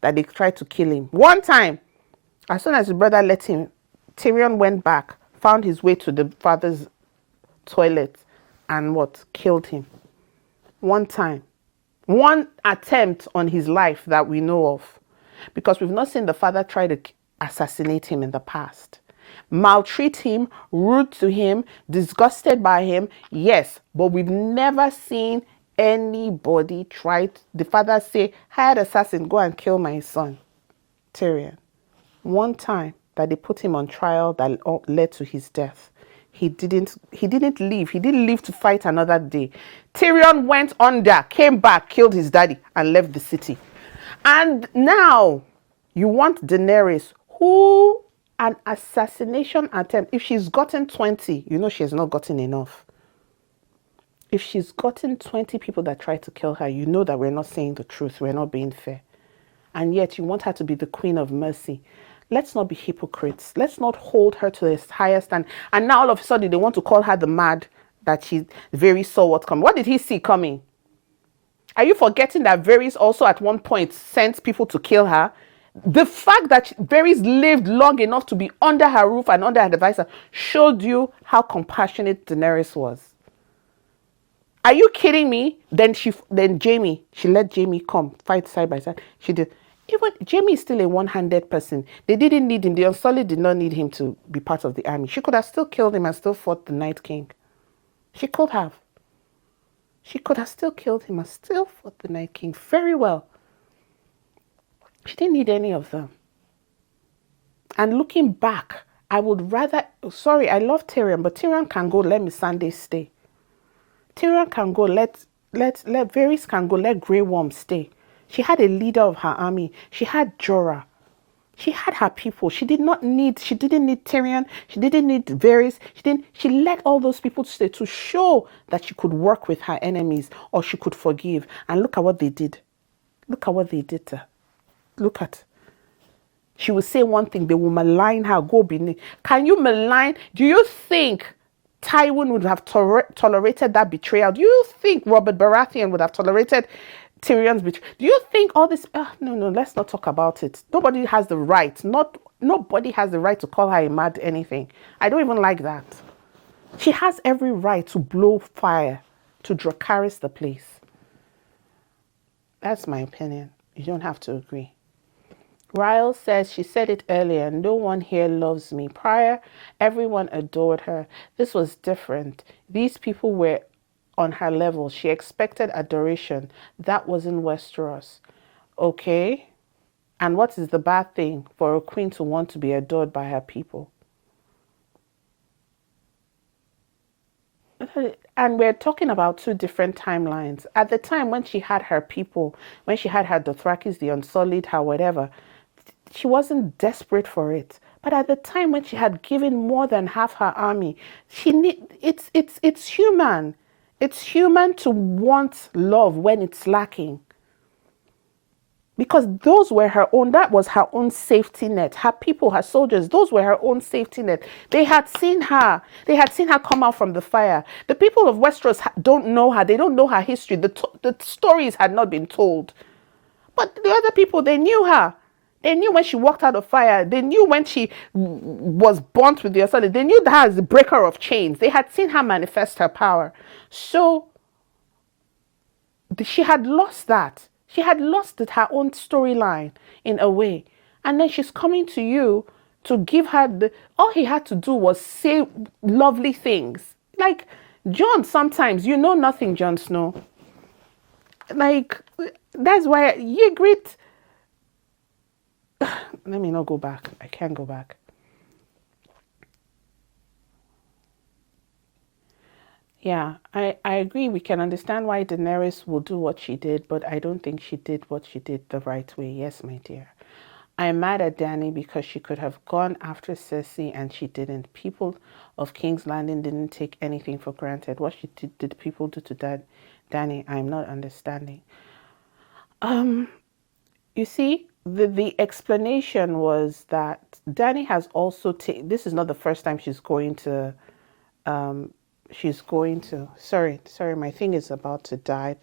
that they tried to kill him. One time. As soon as his brother let him, Tyrion went back, found his way to the father's toilet, and killed him. One time. One attempt on his life that we know of. Because we've not seen the father try to assassinate him in the past. Maltreat him, rude to him, disgusted by him, yes, but we've never seen anybody the father say, hired assassin, go and kill my son, Tyrion. One time that they put him on trial that led to his death. He didn't leave. He didn't leave to fight another day. Tyrion went under, came back, killed his daddy, and left the city. And now you want Daenerys, who an assassination attempt, if she's gotten 20, you know she has not gotten enough. If she's gotten 20 people that try to kill her, you know that we're not saying the truth. We're not being fair. And yet you want her to be the queen of mercy. Let's not be hypocrites. Let's not hold her to the highest stand. And now all of a sudden they want to call her the mad that she very saw what's coming. What did he see coming? Are you forgetting that Varys also at one point sent people to kill her? The fact that Varys lived long enough to be under her roof and under her advisor showed you how compassionate Daenerys was. Are you kidding me? Then Jaime, she let Jaime come fight side by side. She did. Even Jaime is still a one-handed person. They didn't need him. The Unsullied did not need him to be part of the army. She could have still killed him and still fought the Night King. She could have. She could have still killed him and still fought the Night King very well. She didn't need any of them. And looking back, I would rather, sorry, I love Tyrion, but Tyrion can go, let Missandei stay. Tyrion can go, let Varys can go, let Grey Worm stay. She had a leader of her army. She had Jorah. She had her people. She didn't need Tyrion. She didn't need Varys. She let all those people stay to show that she could work with her enemies or she could forgive. And look at what they did. Look at what they did to her. Look at. She would say one thing, they will malign her, go beneath. Can you malign? Do you think Tywin would have tolerated that betrayal? Do you think Robert Baratheon would have tolerated Tyrion's betrayal? Do you think all this? No, let's not talk about it. Nobody has the right. Nobody has the right to call her a mad anything. I don't even like that. She has every right to blow fire, to Dracarys the place. That's my opinion. You don't have to agree. Ryle says, she said it earlier, no one here loves me. Prior, everyone adored her. This was different. These people were on her level. She expected adoration. That was in Westeros. Okay. And what is the bad thing for a queen to want to be adored by her people? And we're talking about two different timelines. At the time when she had her people, when she had her Dothrakis, the Unsullied, her whatever, she wasn't desperate for it. But at the time when she had given more than half her army, it's human. It's human to want love when it's lacking. Because those were her own, that was her own safety net. Her people, her soldiers, those were her own safety net. They had seen her. They had seen her come out from the fire. The people of Westeros don't know her. They don't know her history. The stories had not been told. But the other people, they knew her. They knew when she walked out of fire. They knew when she was burnt with the authority. They knew that as the breaker of chains. They had seen her manifest her power. So she had lost that. She had lost her own storyline in a way. And then she's coming to you to give her all he had to do was say lovely things. Like, Jon, sometimes you know nothing, Jon Snow. Like, that's why you agreed. Let me not go back. I can't go back. Yeah, I agree. We can understand why Daenerys will do what she did, but I don't think she did what she did the right way. Yes, my dear. I'm mad at Dany because she could have gone after Cersei and she didn't. People of King's Landing didn't take anything for granted. What did people do to Dany? I'm not understanding. You see, the explanation was that Dany has also taken. This is not the first time she's going to. Sorry, my thing is about to die.